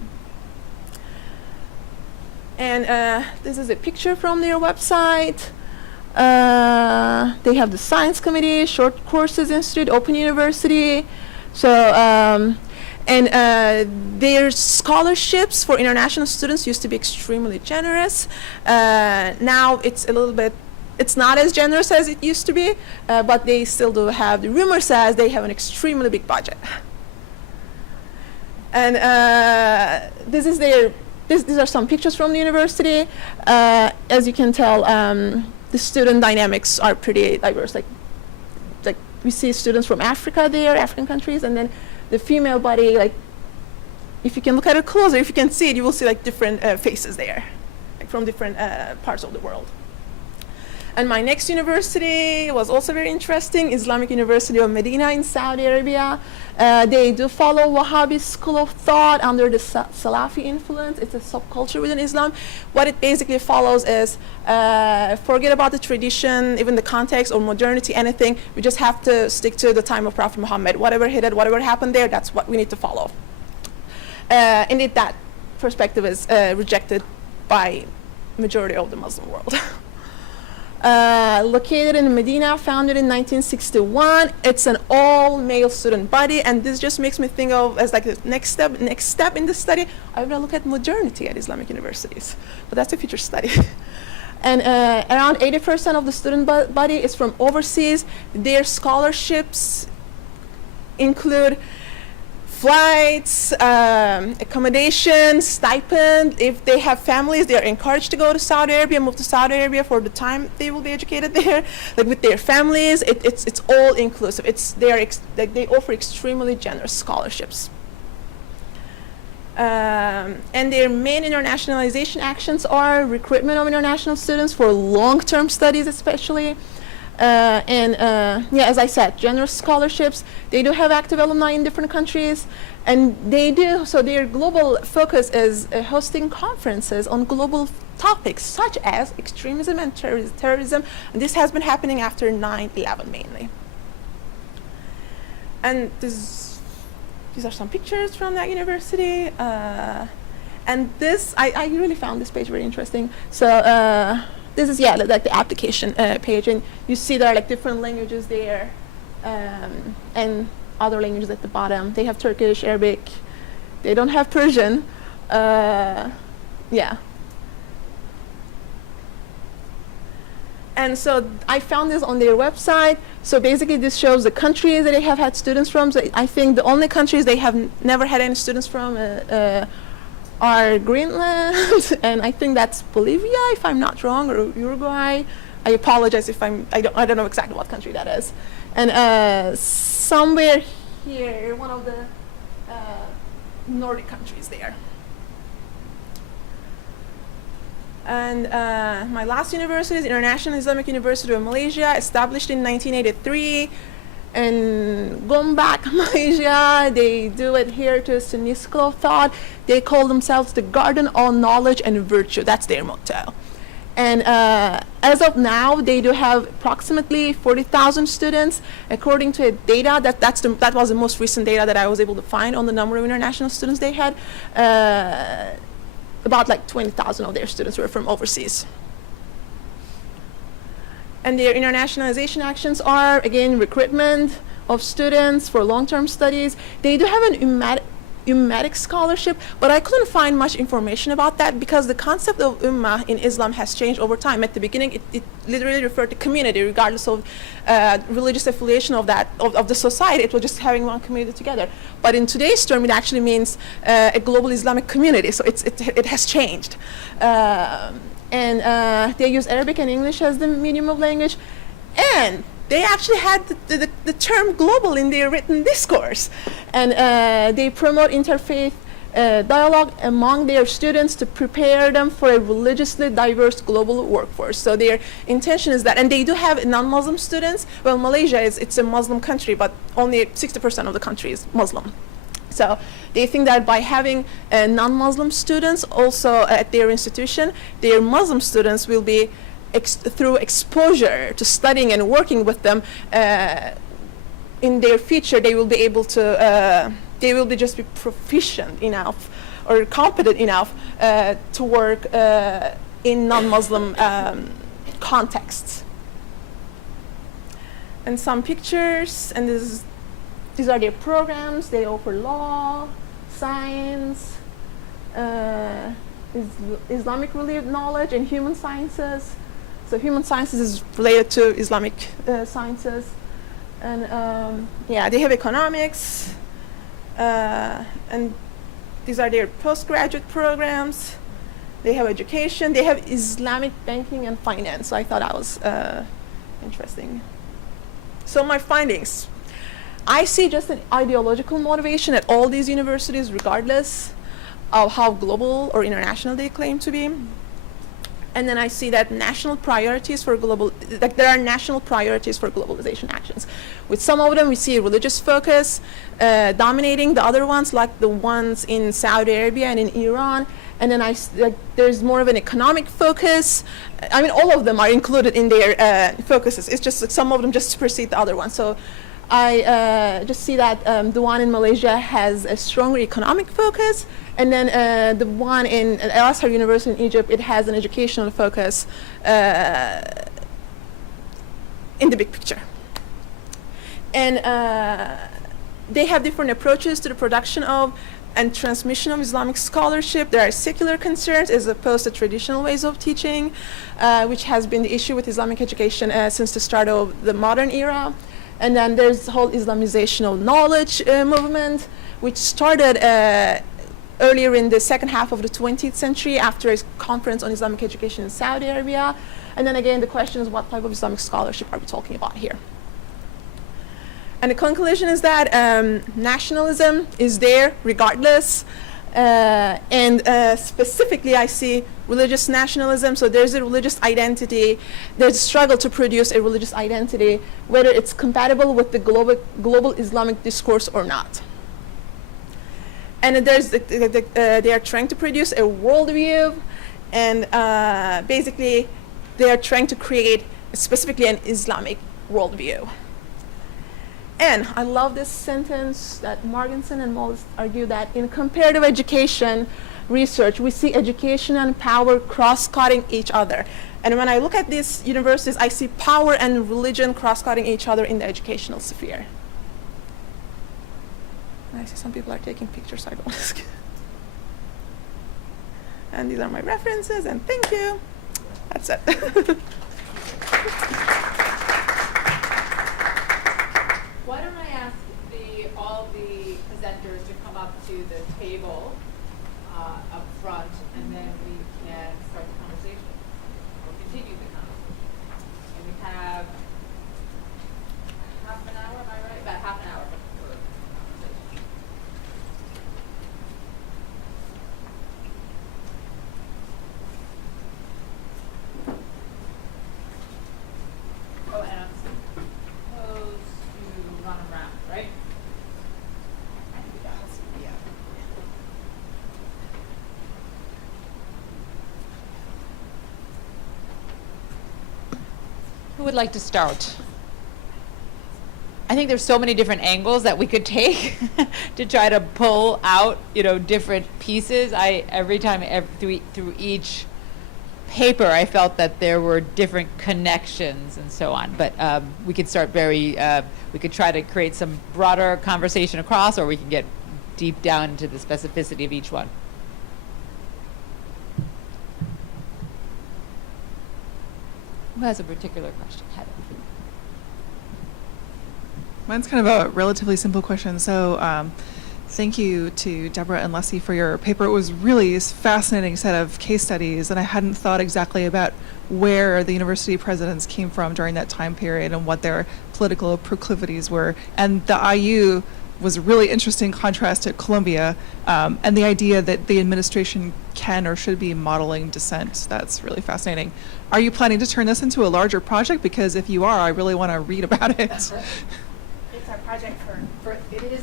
And this is a picture from their website. They have the Science Committee, Short Courses Institute, Open University. So, their scholarships for international students used to be extremely generous. Now it's a little bit it's not as generous as it used to be, but they still do have, the rumor says they have an extremely big budget. And these are some pictures from the university. As you can tell, the student dynamics are pretty diverse. Like we see students from Africa there, African countries, and then the female body, like if you can look at it closer, if you can see it, you will see like different faces there, like from different parts of the world. And my next university was also very interesting, Islamic University of Medina in Saudi Arabia. They do follow Wahhabi school of thought under the Salafi influence. It's a subculture within Islam. What it basically follows is forget about the tradition, even the context or modernity, anything. We just have to stick to the time of Prophet Muhammad. Whatever he did, whatever happened there, that's what we need to follow. Indeed, that perspective is rejected by majority of the Muslim world. Located in Medina, founded in 1961. It's an all-male student body, and this just makes me think of as like the next step in the study. I will look at modernity at Islamic universities, but that's a future study. And around 80% of the student body is from overseas. Their scholarships include flights, accommodation, stipend. If they have families, they are encouraged to go to Saudi Arabia, move to Saudi Arabia for the time they will be educated there, like with their families. It's all inclusive. They offer extremely generous scholarships. And their main internationalization actions are recruitment of international students for long-term studies, especially. As I said, generous scholarships. They do have active alumni in different countries, and so their global focus is hosting conferences on global topics such as extremism and terrorism. And this has been happening after 9/11 mainly. And these are some pictures from that university. And this, I really found this page very interesting. So. This is, like the application page, and you see there are like different languages there, and other languages at the bottom. They have Turkish, Arabic. They don't have Persian. And so I found this on their website. So basically this shows the countries that they have had students from. So I think the only countries they have never had any students from are Greenland, and I think that's Bolivia, if I'm not wrong, or Uruguay. I apologize if I don't know exactly what country that is. And somewhere here, one of the Nordic countries there. And my last university is International Islamic University of Malaysia, established in 1983. And Gombak, Malaysia, they do adhere to a Sunni school of thought. They call themselves the Garden of Knowledge and Virtue. That's their motto. And as of now, they do have approximately 40,000 students. According to data, that was the most recent data that I was able to find on the number of international students they had. About like 20,000 of their students were from overseas. And their internationalization actions are, again, recruitment of students for long-term studies. They do have an Ummadic scholarship, but I couldn't find much information about that because the concept of Ummah in Islam has changed over time. At the beginning, it literally referred to community, regardless of religious affiliation of the society. It was just having one community together. But in today's term, it actually means a global Islamic community, so it has changed. And they use Arabic and English as the medium of language. And they actually had the term global in their written discourse. And they promote interfaith dialogue among their students to prepare them for a religiously diverse global workforce. So their intention is that, and they do have non-Muslim students. Well, Malaysia it's a Muslim country, but only 60% of the country is Muslim. So they think that by having non-Muslim students also at their institution, their Muslim students will be, through exposure to studying and working with them, in their future they will be able to, they will just be proficient enough or competent enough to work in non-Muslim contexts. And some pictures, and these are their programs. They offer law, science, Islamic related knowledge, and human sciences. So human sciences is related to Islamic sciences. And yeah, they have economics. And these are their postgraduate programs. They have education. They have Islamic banking and finance. So I thought that was interesting. So my findings. I see just an ideological motivation at all these universities, regardless of how global or international they claim to be. And then I see that national priorities for like there are national priorities for globalization actions. With some of them, we see a religious focus dominating the other ones, like the ones in Saudi Arabia and in Iran. And then there's more of an economic focus. I mean, all of them are included in their focuses. It's just like some of them just supersede the other ones. So I just see that the one in Malaysia has a stronger economic focus, and then the one in Al-Azhar University in Egypt, it has an educational focus in the big picture. And they have different approaches to the production of and transmission of Islamic scholarship. There are secular concerns as opposed to traditional ways of teaching, which has been the issue with Islamic education since the start of the modern era. And then there's the whole Islamization of knowledge movement, which started earlier in the second half of the 20th century after a conference on Islamic education in Saudi Arabia. And then again, the question is, what type of Islamic scholarship are we talking about here? And the conclusion is that nationalism is there regardless. And specifically, I see religious nationalism. So there's a religious identity. There's a struggle to produce a religious identity, whether it's compatible with the global Islamic discourse or not. And there's they are trying to produce a worldview, and basically, they are trying to create specifically an Islamic worldview. And I love this sentence that Morgenson and Moll argue that in comparative education research, we see education and power cross-cutting each other. And when I look at these universities, I see power and religion cross-cutting each other in the educational sphere. And I see some people are taking pictures, so I don't want to skip. And these are my references, and thank you. That's it. Why don't I ask all the presenters to come up to the table up front, and then we can start the conversation, or continue the conversation. And we have half an hour, am I right? About half an hour for the conversation. Oh, and I'm supposed to run around, right? Who would like to start? I think there's so many different angles that we could take to try to pull out, different pieces. Every time through each paper, I felt that there were different connections and so on. But we could start we could try to create some broader conversation across, or we can get deep down into the specificity of each one. Who has a particular question? Heather. Mine's kind of a relatively simple question. So thank you to Deborah and Leslie for your paper. It was really a fascinating set of case studies, and I hadn't thought exactly about where the university presidents came from during that time period and what their political proclivities were. And the IU was a really interesting contrast to Columbia, and the idea that the administration can or should be modeling dissent. That's really fascinating. Are you planning to turn this into a larger project? Because if you are, I really want to read about it. It's our project for it is.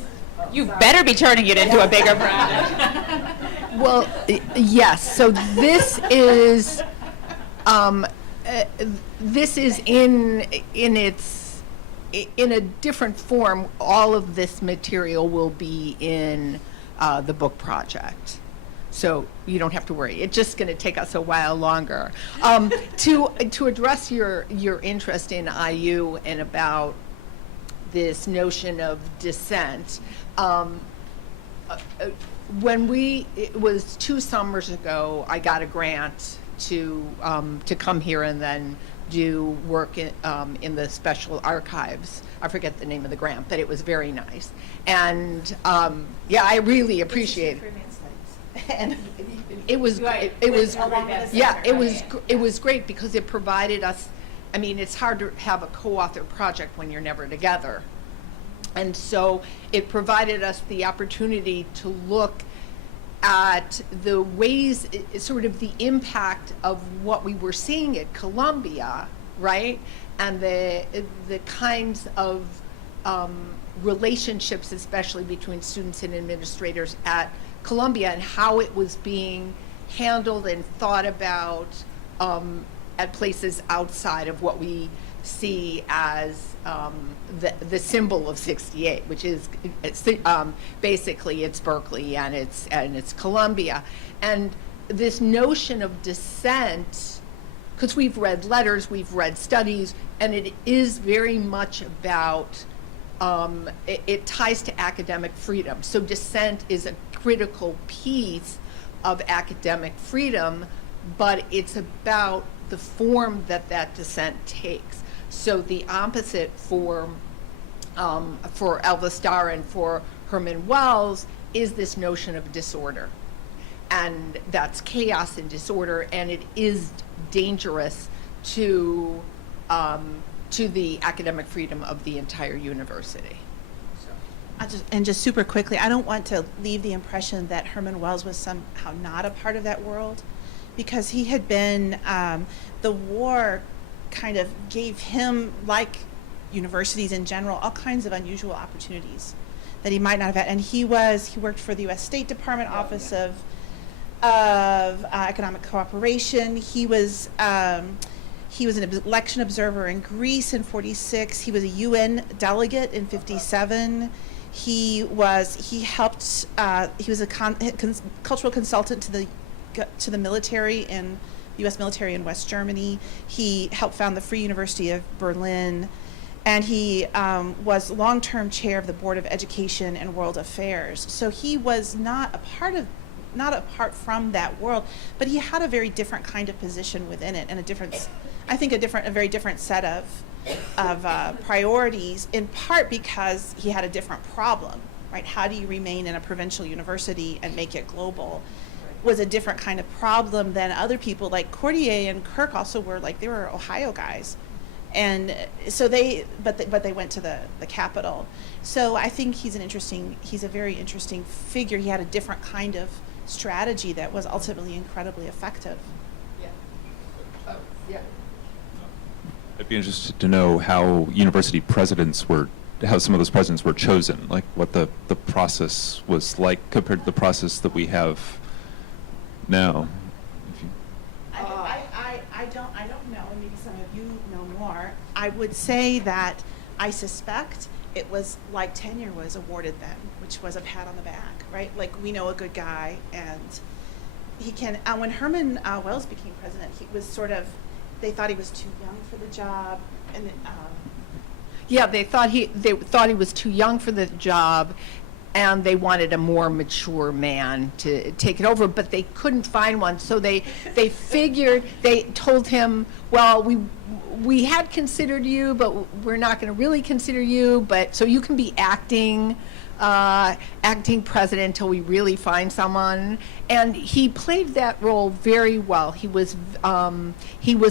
You better be turning it into a bigger project. Well, yes. So this is in a different form. All of this material will be in the book project. So you don't have to worry. It's just going to take us a while longer. To address your interest in IU and about this notion of dissent, it was 2 summers ago, I got a grant to come here and then do work in the special archives. I forget the name of the grant, but it was very nice. And yeah, I really appreciate it. And it was Right. it was Along with the yeah center, it was right? it was great because it provided us. I mean, it's hard to have a co-author project when you're never together, and so it provided us the opportunity to look at the ways, sort of the impact of what we were seeing at Columbia, right, and the kinds of relationships, especially between students and administrators at Columbia, and how it was being handled and thought about at places outside of what we see as the symbol of 68, which is basically it's Berkeley and it's Columbia, and this notion of dissent, because we've read letters, we've read studies, and it is very much about it ties to academic freedom. So dissent is a critical piece of academic freedom, but it's about the form that dissent takes. So the opposite for Elva Starr and for Herman Wells is this notion of disorder. And that's chaos and disorder, and it is dangerous to the academic freedom of the entire university. Just super quickly, I don't want to leave the impression that Herman Wells was somehow not a part of that world, because he had been, the war kind of gave him, like universities in general, all kinds of unusual opportunities that he might not have had. And he worked for the U.S. State Department Office of Economic Cooperation. He was an election observer in Greece in '46. He was a UN delegate in '57. He was a cultural consultant to the military in U.S. military in West Germany. He helped found the Free University of Berlin, and he was long-term chair of the Board of Education and World Affairs. So he was not apart from that world, but he had a very different kind of position within it, and a very different set of priorities, in part because he had a different problem, right? How do you remain in a provincial university and make it global? Was a different kind of problem than other people like Cordier and Kirk also were. Like, they were Ohio guys, and so they went to the capital. So I think he's a very interesting figure. He had a different kind of strategy that was ultimately incredibly effective. Yeah. I'd be interested to know how how some of those presidents were chosen, like what the process was like compared to the process that we have now. I don't know. Maybe some of you know more. I would say that I suspect it was like tenure was awarded then, which was a pat on the back, right? Like, we know a good guy, and he can. When Herman Wells became president, he was they thought he was too young for the job, and Yeah, they thought he was too young for the job, and they wanted a more mature man to take it over, but they couldn't find one. So they told him, well, we had considered you, but we're not going to really consider you, but so you can be acting president until we really find someone. And he played that role very well. He was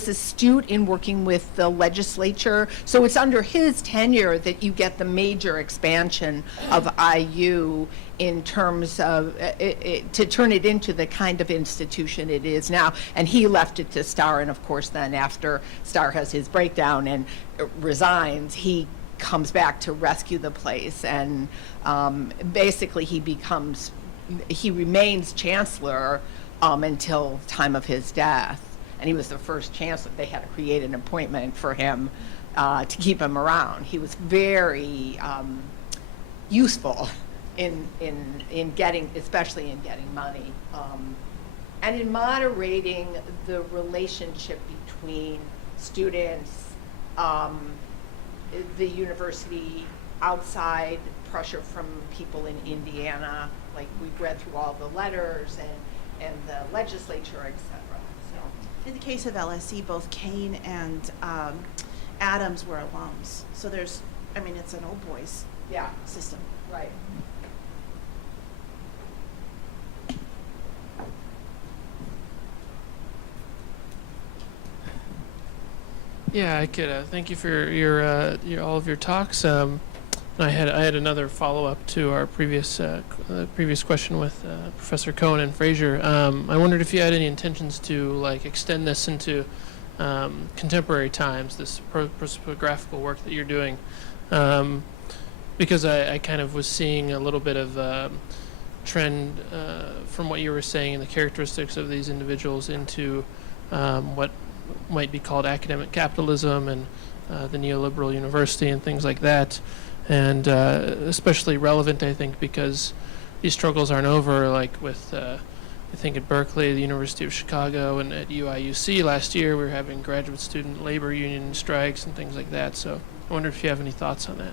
astute in working with the legislature. So it's under his tenure that you get the major expansion of IU in terms of to turn it into the kind of institution it is now. And he left it to Starr, and of course then after Starr has his breakdown and resigns, he comes back to rescue the place, and basically he remains chancellor until time of his death, and he was the first chancellor. They had to create an appointment for him to keep him around. He was very useful in getting, especially in getting money, and in moderating the relationship between students, the university, outside pressure from people in Indiana, like we've read through all the letters, and the legislature, et cetera. So In the case of LSE, both Kane and Adams were alums. So there's, I mean, it's an old boys Yeah, system. right. Yeah, I could. Thank you for your all of your talks. I had another follow up to our previous question with Professor Cohen and Fraser. I wondered if you had any intentions to like extend this into contemporary times, this prosopographical work that you're doing, because I kind of was seeing a little bit of trend from what you were saying in the characteristics of these individuals into what might be called academic capitalism and the neoliberal university and things like that, and especially relevant, I think, because these struggles aren't over, like with I think at Berkeley, the University of Chicago, and at UIUC last year we were having graduate student labor union strikes and things like that. So I wonder if you have any thoughts on that.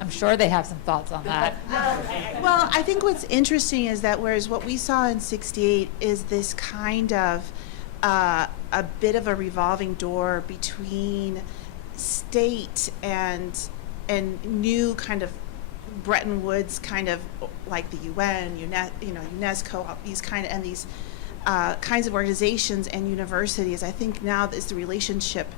I'm sure they have some thoughts on that. Well, I think what's interesting is that whereas what we saw in '68 is this kind of a bit of a revolving door between state and new kind of Bretton Woods kind of like the UN, UNESCO, these kind of, and these kinds of organizations and universities. I think now is the relationship,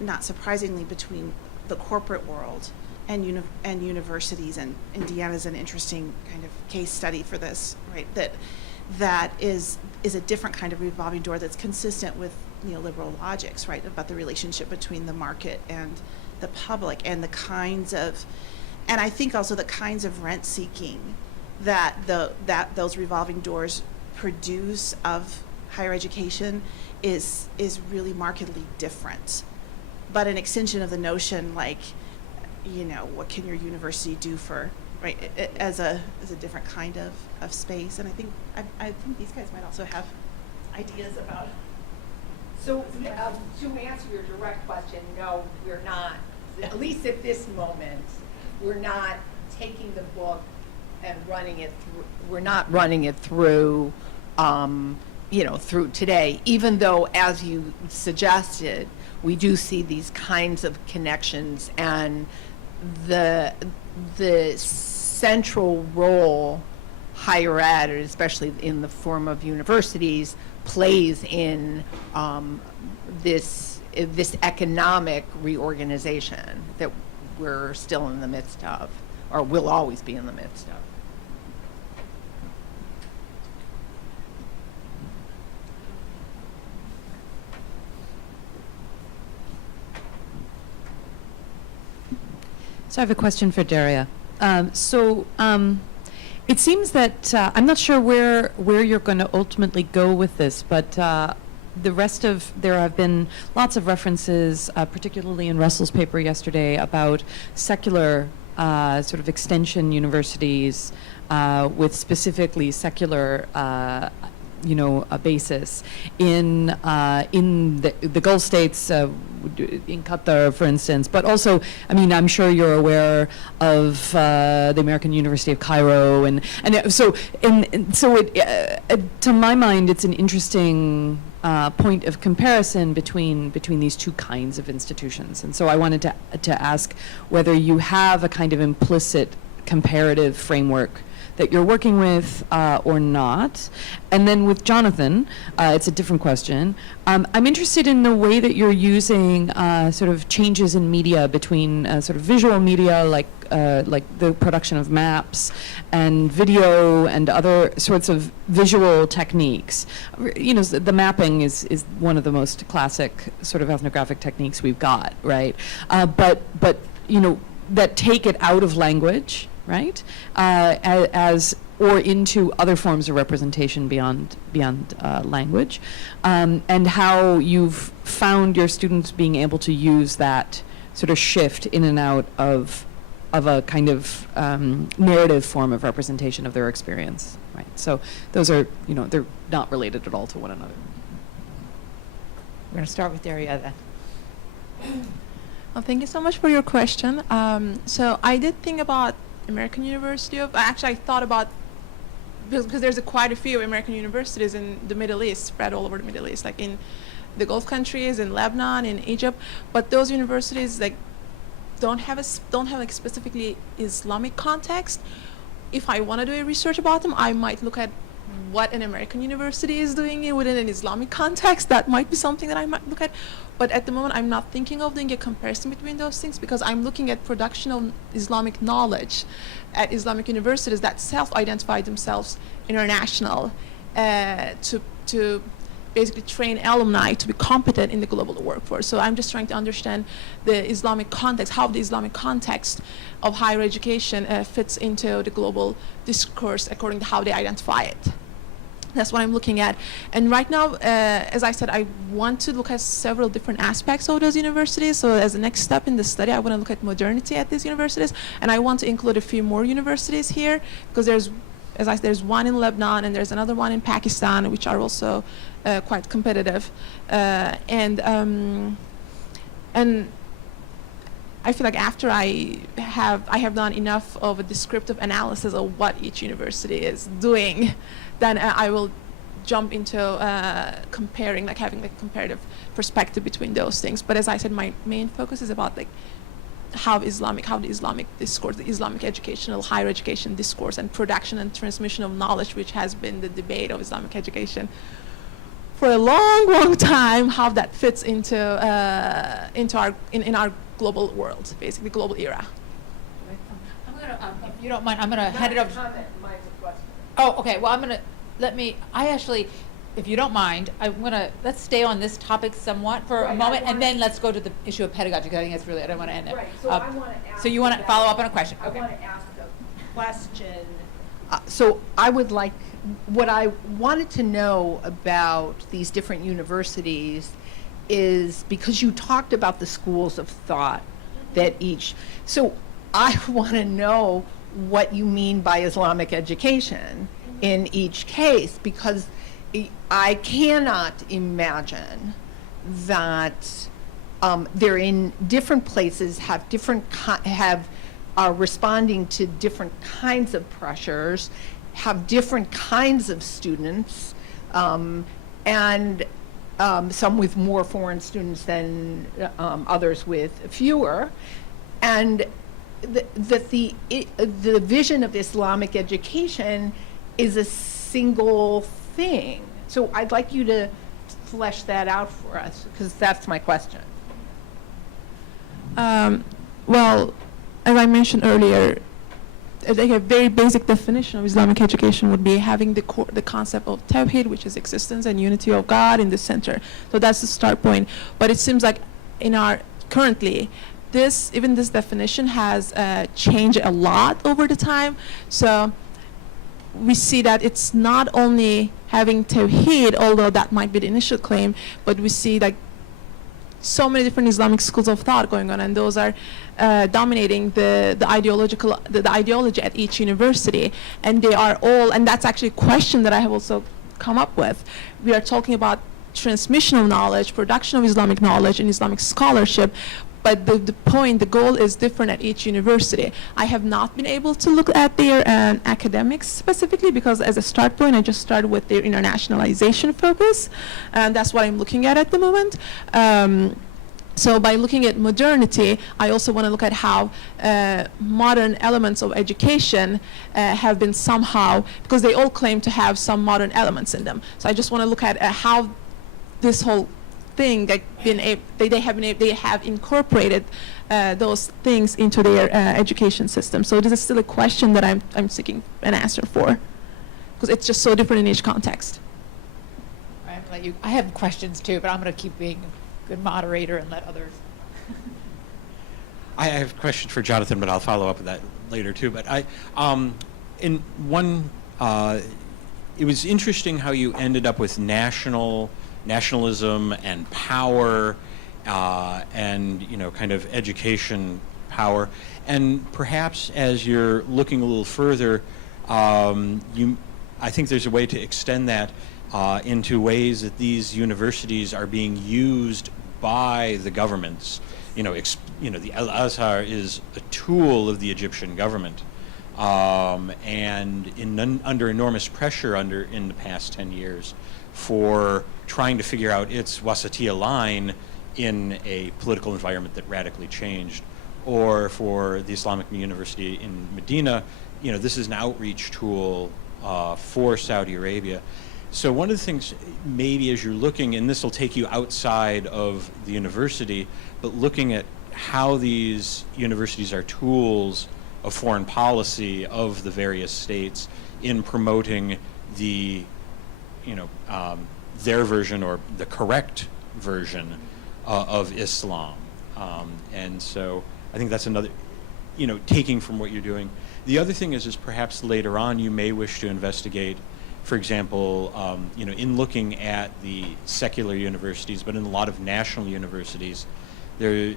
not surprisingly, between the corporate world and universities, and Indiana is an interesting kind of case study for this, right? That is a different kind of revolving door that's consistent with neoliberal logics, right? About the relationship between the market and the public, and the kinds of, and I think also the kinds of rent seeking that those revolving doors produce of higher education is really markedly different, but an extension of the notion, like, what can your university do for, right, as a different kind of space. And I think these guys might also have ideas about. So to answer your direct question, no, we're not, at least at this moment, we're not taking the book and running it through, we're not running it through, through today, even though, as you suggested, we do see these kinds of connections, and the central role higher ed, especially in the form of universities, plays in this economic reorganization that we're still in the midst of, or will always be in the midst of. So I have a question for Daria. It seems that I'm not sure where you're going to ultimately go with this, but there have been lots of references, particularly in Russell's paper yesterday, about secular sort of extension universities with specifically secular a basis in the Gulf states, in Qatar, for instance, but also, I mean, I'm sure you're aware of the American University of Cairo, and so to my mind, it's an interesting point of comparison between these two kinds of institutions, and so I wanted to ask whether you have a kind of implicit comparative framework that you're working with or not. And then with Jonathan, it's a different question. I'm interested in the way that you're using sort of changes in media between sort of visual media like the production of maps and video and other sorts of visual techniques. The mapping is one of the most classic sort of ethnographic techniques we've got, right? But that take it out of language, right, as or into other forms of representation beyond language, and how you've found your students being able to use that sort of shift in and out of a kind of narrative form of representation of their experience, right? So those are, they're not related at all to one another. We're going to start with Daria then. Well, thank you so much for your question. So I did think about American University of, actually I thought about because there's quite a few American universities in the Middle East, spread all over the Middle East, like in the Gulf countries, in Lebanon, in Egypt. But those universities like don't have like specifically Islamic context. If I want to do a research about them, I might look at what an American university is doing within an Islamic context. That might be something that I might look at. But at the moment, I'm not thinking of doing a comparison between those things because I'm looking at production of Islamic knowledge at Islamic universities that self-identify themselves international to basically train alumni to be competent in the global workforce. So I'm just trying to understand the Islamic context, how the Islamic context of higher education fits into the global discourse according to how they identify it. That's what I'm looking at. And right now, as I said, I want to look at several different aspects of those universities. So as the next step in the study, I want to look at modernity at these universities. And I want to include a few more universities here because there's one in Lebanon and there's another one in Pakistan, which are also quite competitive. And I feel like after I have done enough of a descriptive analysis of what each university is doing, then I will jump into comparing, like having like comparative perspective between those things. But as I said, my main focus is about like how the Islamic discourse, the Islamic educational, higher education discourse and production and transmission of knowledge, which has been the debate of Islamic education for a long, long time, how that fits into our global world, basically global era. I'm gonna, if you don't mind, I'm gonna hand it over. Oh, okay, well, if you don't mind, let's stay on this topic somewhat for a moment, and then let's go to the issue of pedagogy, because I think that's really, I don't want to end it. Right, so I want to ask. So you want to follow up on a question? I Okay. want to ask a question. So I would like, what I wanted to know about these different universities is, because you talked about the schools of thought that each, so I want to know what you mean by Islamic education in each case, because I cannot imagine that they're in different places, are responding to different kinds of pressures, have different kinds of students, and some with more foreign students than others with fewer, and that the vision of Islamic education is a single thing. So I'd like you to flesh that out for us, because that's my question. Well, as I mentioned earlier, like a very basic definition of Islamic education would be having the concept of Tawheed, which is existence and unity of God, in the center. So that's the start point. But it seems like currently, this definition has changed a lot over the time. So we see that it's not only having Tawheed, although that might be the initial claim, but we see like so many different Islamic schools of thought going on, and those are dominating the ideology at each university, and they are all, and that's actually a question that I have also come up with. We are talking about transmission of knowledge, production of Islamic knowledge, and Islamic scholarship, but the goal is different at each university. I have not been able to look at their academics specifically, because as a start point, I just started with their internationalization focus, and that's what I'm looking at the moment. So by looking at modernity, I also want to look at how modern elements of education have been somehow, because they all claim to have some modern elements in them. So I just want to look at how this whole thing, like they have incorporated those things into their education system. So this is still a question that I'm seeking an answer for, because it's just so different in each context. I have questions too, but I'm going to keep being a good moderator and let others. I have a question for Jonathan, but I'll follow up with that later too. But it was interesting how you ended up with nationalism and power, and kind of education power. And perhaps as you're looking a little further, I think there's a way to extend that into ways that these universities are being used by the governments. The Al-Azhar is a tool of the Egyptian government, and under enormous pressure in the past 10 years for trying to figure out its Wasatiyya line in a political environment that radically changed. Or for the Islamic University in Medina, this is an outreach tool for Saudi Arabia. So one of the things, maybe as you're looking, and this will take you outside of the university, but looking at how these universities are tools of foreign policy of the various states in promoting the, their version or the correct version of Islam. And so I think that's another, taking from what you're doing. The other thing is perhaps later on you may wish to investigate, for example, in looking at the secular universities, but in a lot of national universities, there,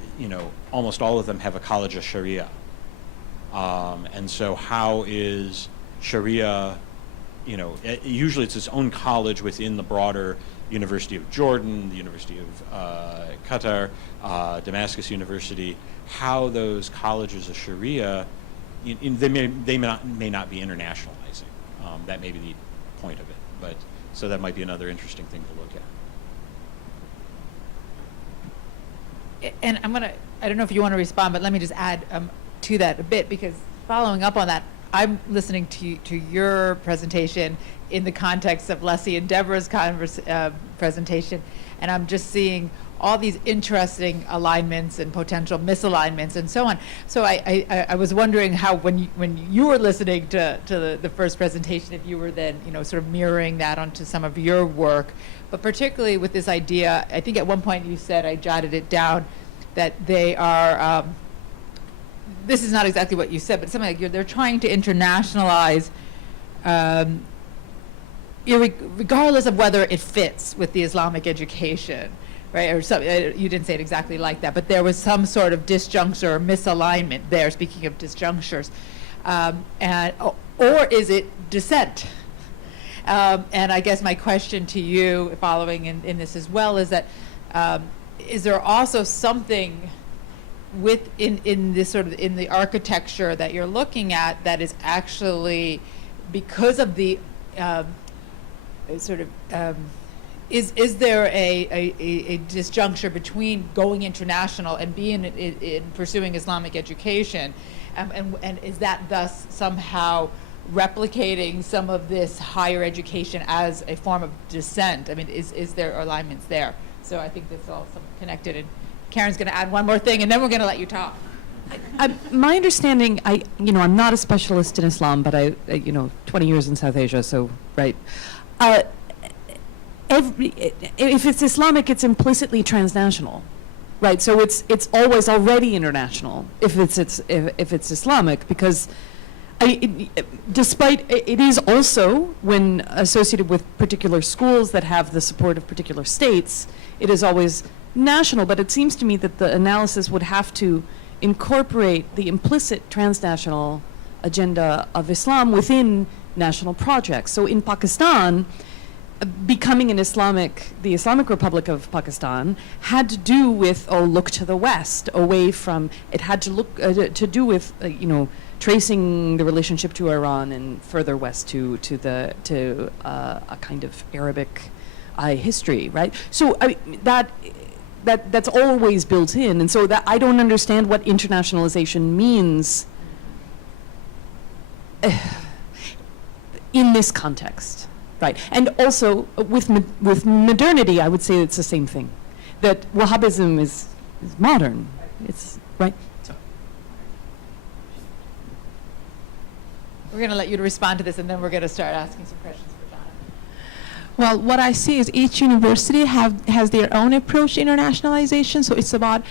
almost all of them have a college of Sharia. And so how is Sharia, usually it's its own college within the broader University of Jordan, the University of Qatar, Damascus University, how those colleges of Sharia, they may not be internationalizing. That may be the point of it. But so that might be another interesting thing to look at. And I don't know if you want to respond, but let me just add to that a bit, because following up on that, I'm listening to your presentation in the context of Leslie and Deborah's presentation, and I'm just seeing all these interesting alignments and potential misalignments and so on. So I was wondering how, when you were listening to the first presentation, if you were then sort of mirroring that onto some of your work, but particularly with this idea, I think at one point you said, I jotted it down, that they are, this is not exactly what you said, but something like they're trying to internationalize regardless of whether it fits with the Islamic education, right? Or some, you didn't say it exactly like that, but there was some sort of disjuncture or misalignment there, speaking of disjunctures. Or is it dissent? And I guess my question to you, following in this as well, is that is there also something in this sort of in the architecture that you're looking at that is actually, because of the is there a disjuncture between going international and being in pursuing Islamic education, and is that thus somehow replicating some of this higher education as a form of dissent? I mean, is there alignments there? So I think that's all connected. And Karen's going to add one more thing, and then we're going to let you talk. My understanding, I'm not a specialist in Islam, but I 20 years in South Asia, so right. If it's Islamic, it's implicitly transnational, right? So it's always already international if it's Islamic, because despite it is also, when associated with particular schools that have the support of particular states, it is always national. But it seems to me that the analysis would have to incorporate the implicit transnational agenda of Islam within national projects. So in Pakistan, becoming the Islamic Republic of Pakistan had to do with, look to the West, away from, it had to look, to do with, tracing the relationship to Iran and further west to a kind of Arabic history, right? So that's always built in, and so that I don't understand what internationalization means in this context, right? And also with modernity, I would say it's the same thing, that Wahhabism is modern. It's right. We're going to let you to respond to this, and then we're going to start asking some questions for Jonathan. Well, what I see is each university has their own approach to internationalization. So it's about,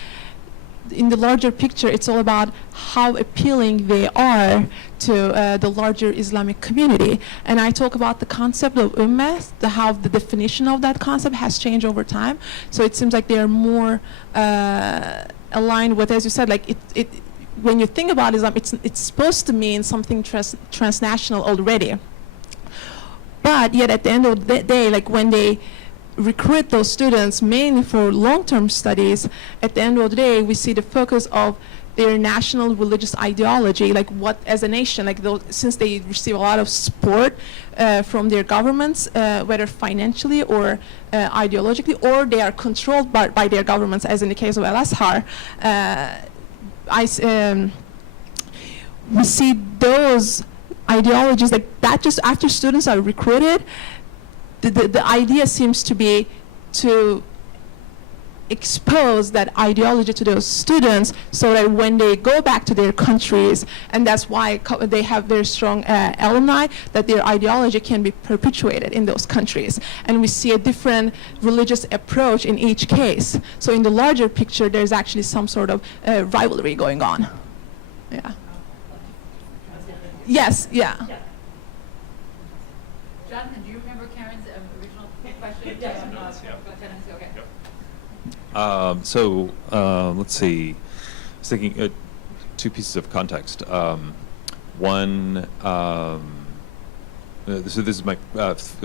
in the larger picture, it's all about how appealing they are to the larger Islamic community. And I talk about the concept of ummah, how the definition of that concept has changed over time. So it seems like they are more aligned with, as you said, like it when you think about Islam, it's supposed to mean something transnational already. But yet at the end of the day, like when they recruit those students mainly for long-term studies, at the end of the day, we see the focus of their national religious ideology, like what as a nation, like since they receive a lot of support from their governments, whether financially or ideologically, or they are controlled by their governments, as in the case of Al-Azhar. We see those ideologies like that just after students are recruited. The idea seems to be to expose that ideology to those students so that when they go back to their countries, and that's why they have very strong alumni, that their ideology can be perpetuated in those countries. And we see a different religious approach in each case. So in the larger picture, there's actually some sort of rivalry going on. Yeah. Yes, yeah. Jonathan, do you remember Karen's original question? Yes. So let's see. I was thinking two pieces of context. One, so this is my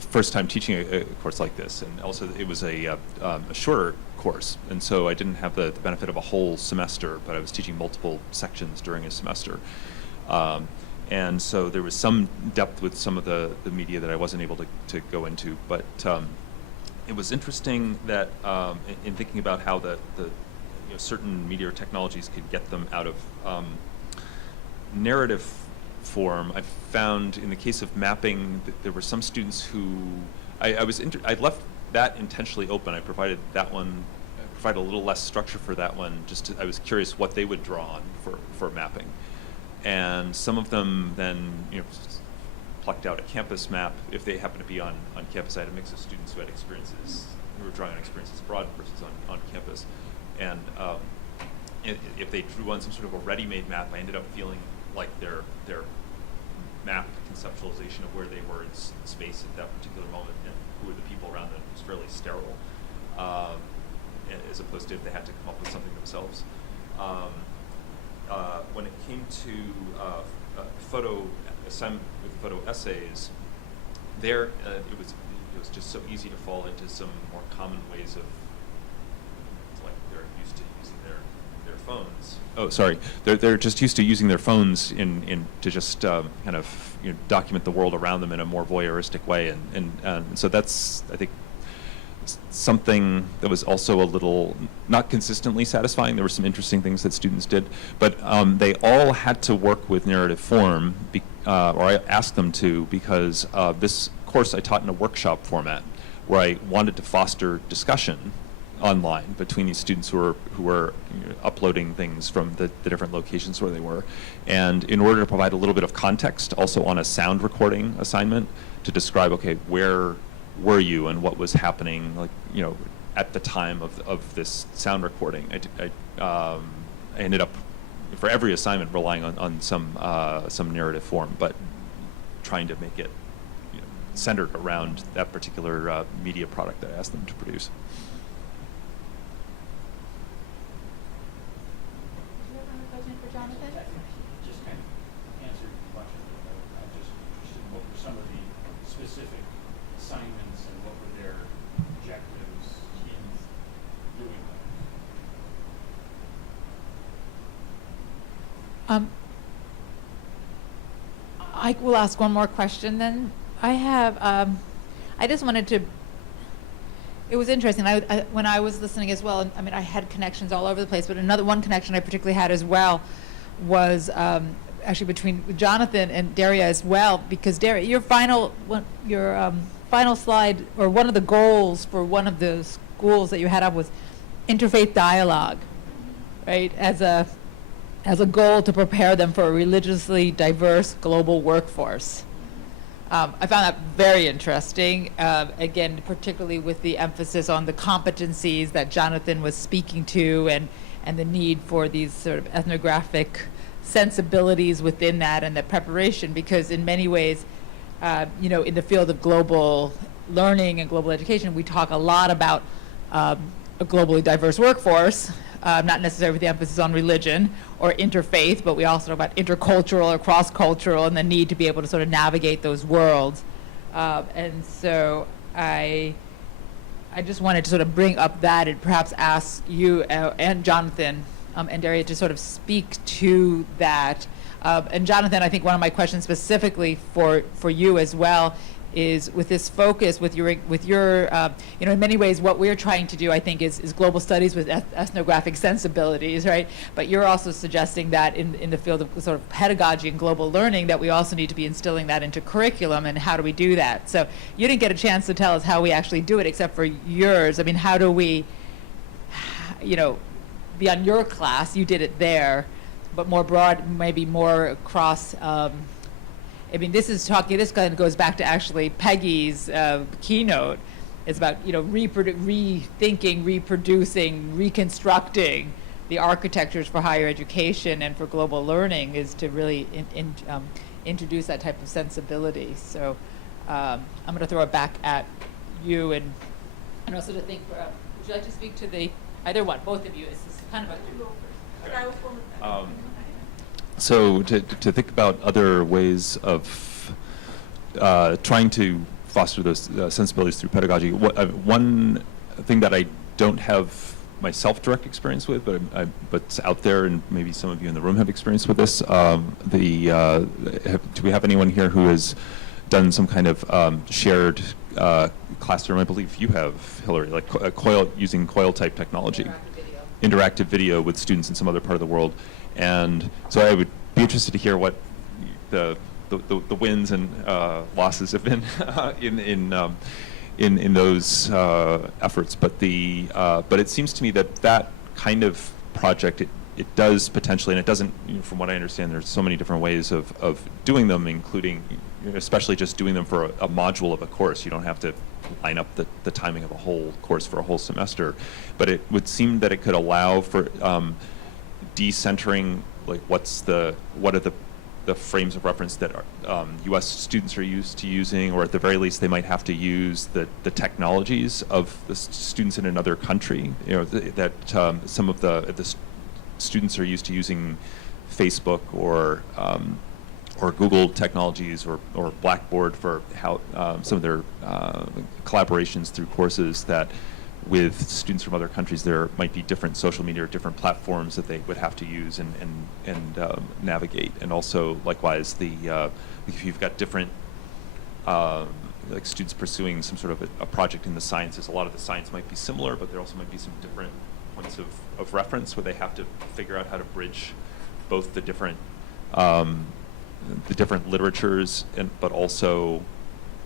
first time teaching a course like this, and also it was a shorter course, and so I didn't have the benefit of a whole semester, but I was teaching multiple sections during a semester. And so there was some depth with some of the media that I wasn't able to go into, but it was interesting that in thinking about how the certain media or technologies could get them out of narrative form. I found in the case of mapping that there were some students who I left that intentionally open. I provided that one. I provided a little less structure for that one. I was curious what they would draw on for mapping. And some of them then, plucked out a campus map. If they happened to be on campus, I had a mix of students who had experiences, who were drawing on experiences abroad versus on campus. And if they drew on some sort of a ready-made map, I ended up feeling like their map conceptualization of where they were in space at that particular moment and who were the people around them was fairly sterile, as opposed to if they had to come up with something themselves. When it came to photo assignment with photo essays, it was just so easy to fall into some more common ways of, like they're used to using their phones. Oh, sorry, they're just used to using their phones to just kind of document the world around them in a more voyeuristic way, and so that's, I think, something that was also a little not consistently satisfying. There were some interesting things that students did, but they all had to work with narrative form, or I asked them to, because this course I taught in a workshop format where I wanted to foster discussion online between these students who were uploading things from the different locations where they were. And in order to provide a little bit of context, also on a sound recording assignment, to describe, okay, where were you and what was happening, like, at the time of this sound recording. I ended up, for every assignment, relying on some narrative form, but trying to make it centered around that particular media product that I asked them to produce. Just kind of answered the question. I'm just interested in what were some of the specific assignments and what were their objectives in doing that. I will ask one more question then. I have, I just wanted to, it was interesting. When I was listening as well, I mean, I had connections all over the place, but one connection I particularly had as well was actually between Jonathan and Daria as well, because Daria, your final slide, or one of the goals for one of the schools that you had up was interfaith dialogue, right? As a goal to prepare them for a religiously diverse global workforce. I found that very interesting, again, particularly with the emphasis on the competencies that Jonathan was speaking to, and the need for these sort of ethnographic sensibilities within that, and the preparation, because in many ways, in the field of global learning and global education, we talk a lot about a globally diverse workforce, not necessarily with the emphasis on religion or interfaith, but we also talk about intercultural or cross-cultural, and the need to be able to sort of navigate those worlds. And so I just wanted to sort of bring up that and perhaps ask you and Jonathan and Daria to sort of speak to that. And Jonathan, I think one of my questions specifically for you as well is with this focus, with your in many ways what we're trying to do, I think, is global studies with ethnographic sensibilities, right? But you're also suggesting that in the field of sort of pedagogy and global learning, that we also need to be instilling that into curriculum, and how do we do that? So you didn't get a chance to tell us how we actually do it, except for yours. I mean, how do we, beyond your class, you did it there, but more broad, maybe more across, this kind of goes back to actually Peggy's keynote. It's about, rethinking, reproducing, reconstructing the architectures for higher education and for global learning, is to really introduce that type of sensibility. So I'm going to throw it back at you, and also to think, would you like to speak to either one, both of you? It's kind of a So to think about other ways of trying to foster those sensibilities through pedagogy, one thing that I don't have myself direct experience with, but it's out there, and maybe some of you in the room have experience with this. Do we have anyone here who has done some kind of shared classroom? I believe you have, Hillary, like using COIL type technology. Interactive video with students in some other part of the world. And so I would be interested to hear what the wins and losses have been in those efforts. But it seems to me that kind of project, it does potentially, and it doesn't, from what I understand, there's so many different ways of doing them, including especially just doing them for a module of a course. You don't have to line up the timing of a whole course for a whole semester. But it would seem that it could allow for decentering, like what are the frames of reference that U.S. students are used to using, or at the very least they might have to use the technologies of the students in another country. That some of the students are used to using Facebook or Google technologies or Blackboard for how some of their collaborations through courses, that with students from other countries there might be different social media or different platforms that they would have to use and navigate. And also likewise, if you've got different like students pursuing some sort of a project in the sciences, a lot of the science might be similar, but there also might be some different points of reference where they have to figure out how to bridge both the different literatures, but also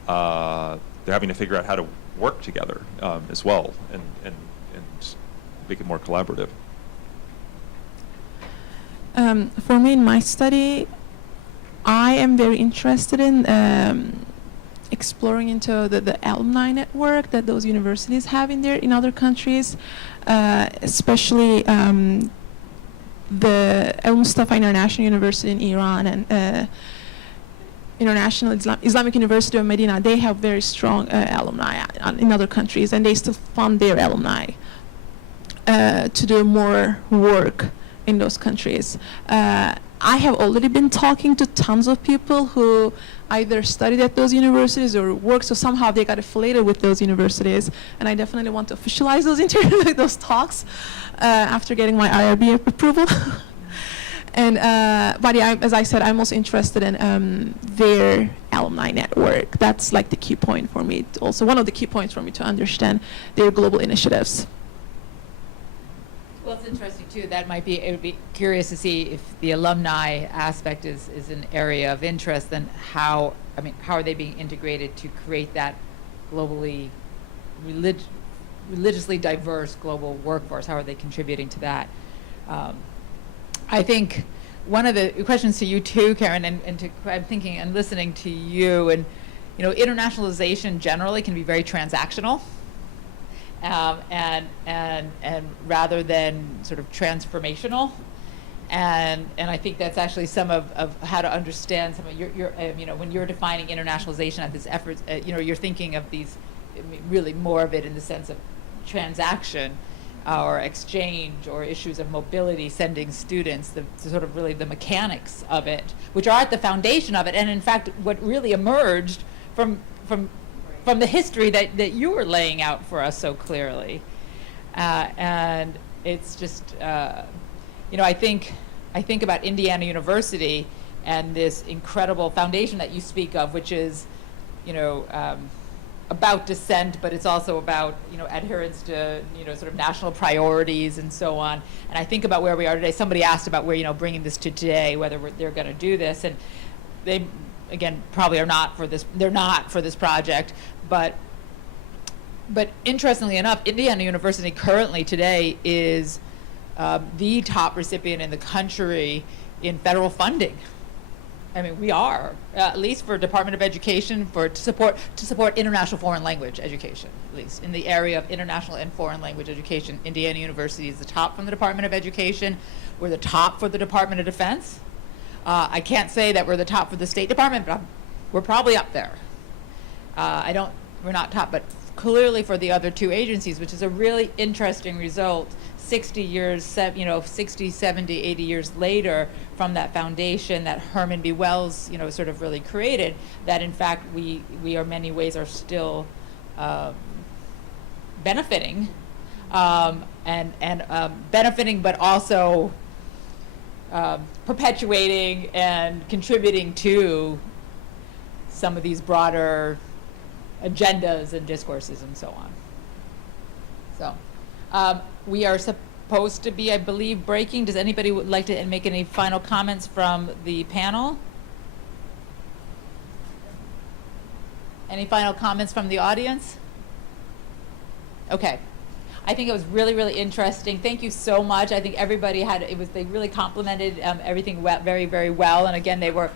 they're having to figure out how to work together as well, and make it more collaborative. For me, in my study, I am very interested in exploring into the alumni network that those universities have in other countries, especially the El Mustafa International University in Iran and International Islamic University of Medina. They have very strong alumni in other countries, and they still fund their alumni to do more work in those countries. I have already been talking to tons of people who either studied at those universities or worked, so somehow they got affiliated with those universities, and I definitely want to officialize those those talks after getting my IRB approval. And but yeah, as I said, I'm most interested in their alumni network. That's like the key point for me. Also, one of the key points for me to understand their global initiatives. Well, it's interesting too. It would be curious to see if the alumni aspect is an area of interest. Then how are they being integrated to create that globally, religiously diverse global workforce? How are they contributing to that? I think one of the questions to you too, Karen, I'm thinking and listening to you, and internationalization generally can be very transactional. And rather than sort of transformational, and I think that's actually some of how to understand some of your when you're defining internationalization at this effort, you're thinking of these really more of it in the sense of transaction or exchange or issues of mobility, sending students, the sort of really the mechanics of it, which are at the foundation of it, and in fact what really emerged from the history that you were laying out for us so clearly. And it's just, I think about Indiana University and this incredible foundation that you speak of, which is, about dissent, but it's also about, adherence to, sort of national priorities and so on. And I think about where we are today. Somebody asked about where, bringing this to today, whether they're going to do this. And they, again, probably are not for this. They're not for this project. But interestingly enough, Indiana University currently today is the top recipient in the country in federal funding. I mean, we are, at least for Department of Education, to support international foreign language education, at least in the area of international and foreign language education. Indiana University is the top from the Department of Education. We're the top for the Department of Defense. I can't say that we're the top for the State Department, but we're probably up there. We're not top, but clearly for the other two agencies, which is a really interesting result 60 years, 60, 70, 80 years later from that foundation that Herman B. Wells, sort of really created, that in fact we are many ways are still benefiting, benefiting, but also perpetuating and contributing to some of these broader agendas and discourses and so on. So we are supposed to be, I believe, breaking. Does anybody would like to make any final comments from the panel? Any final comments from the audience? Okay. I think it was really, really interesting. Thank you so much. I think everybody they really complimented everything very, very well. And again, they were,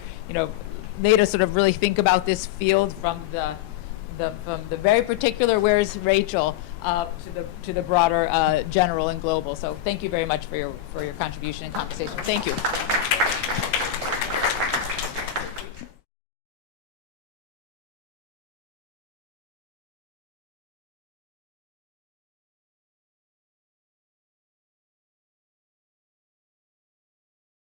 made us sort of really think about this field from the very particular, where's Rachel, to the broader general and global. So thank you very much for your contribution and conversation. Thank you.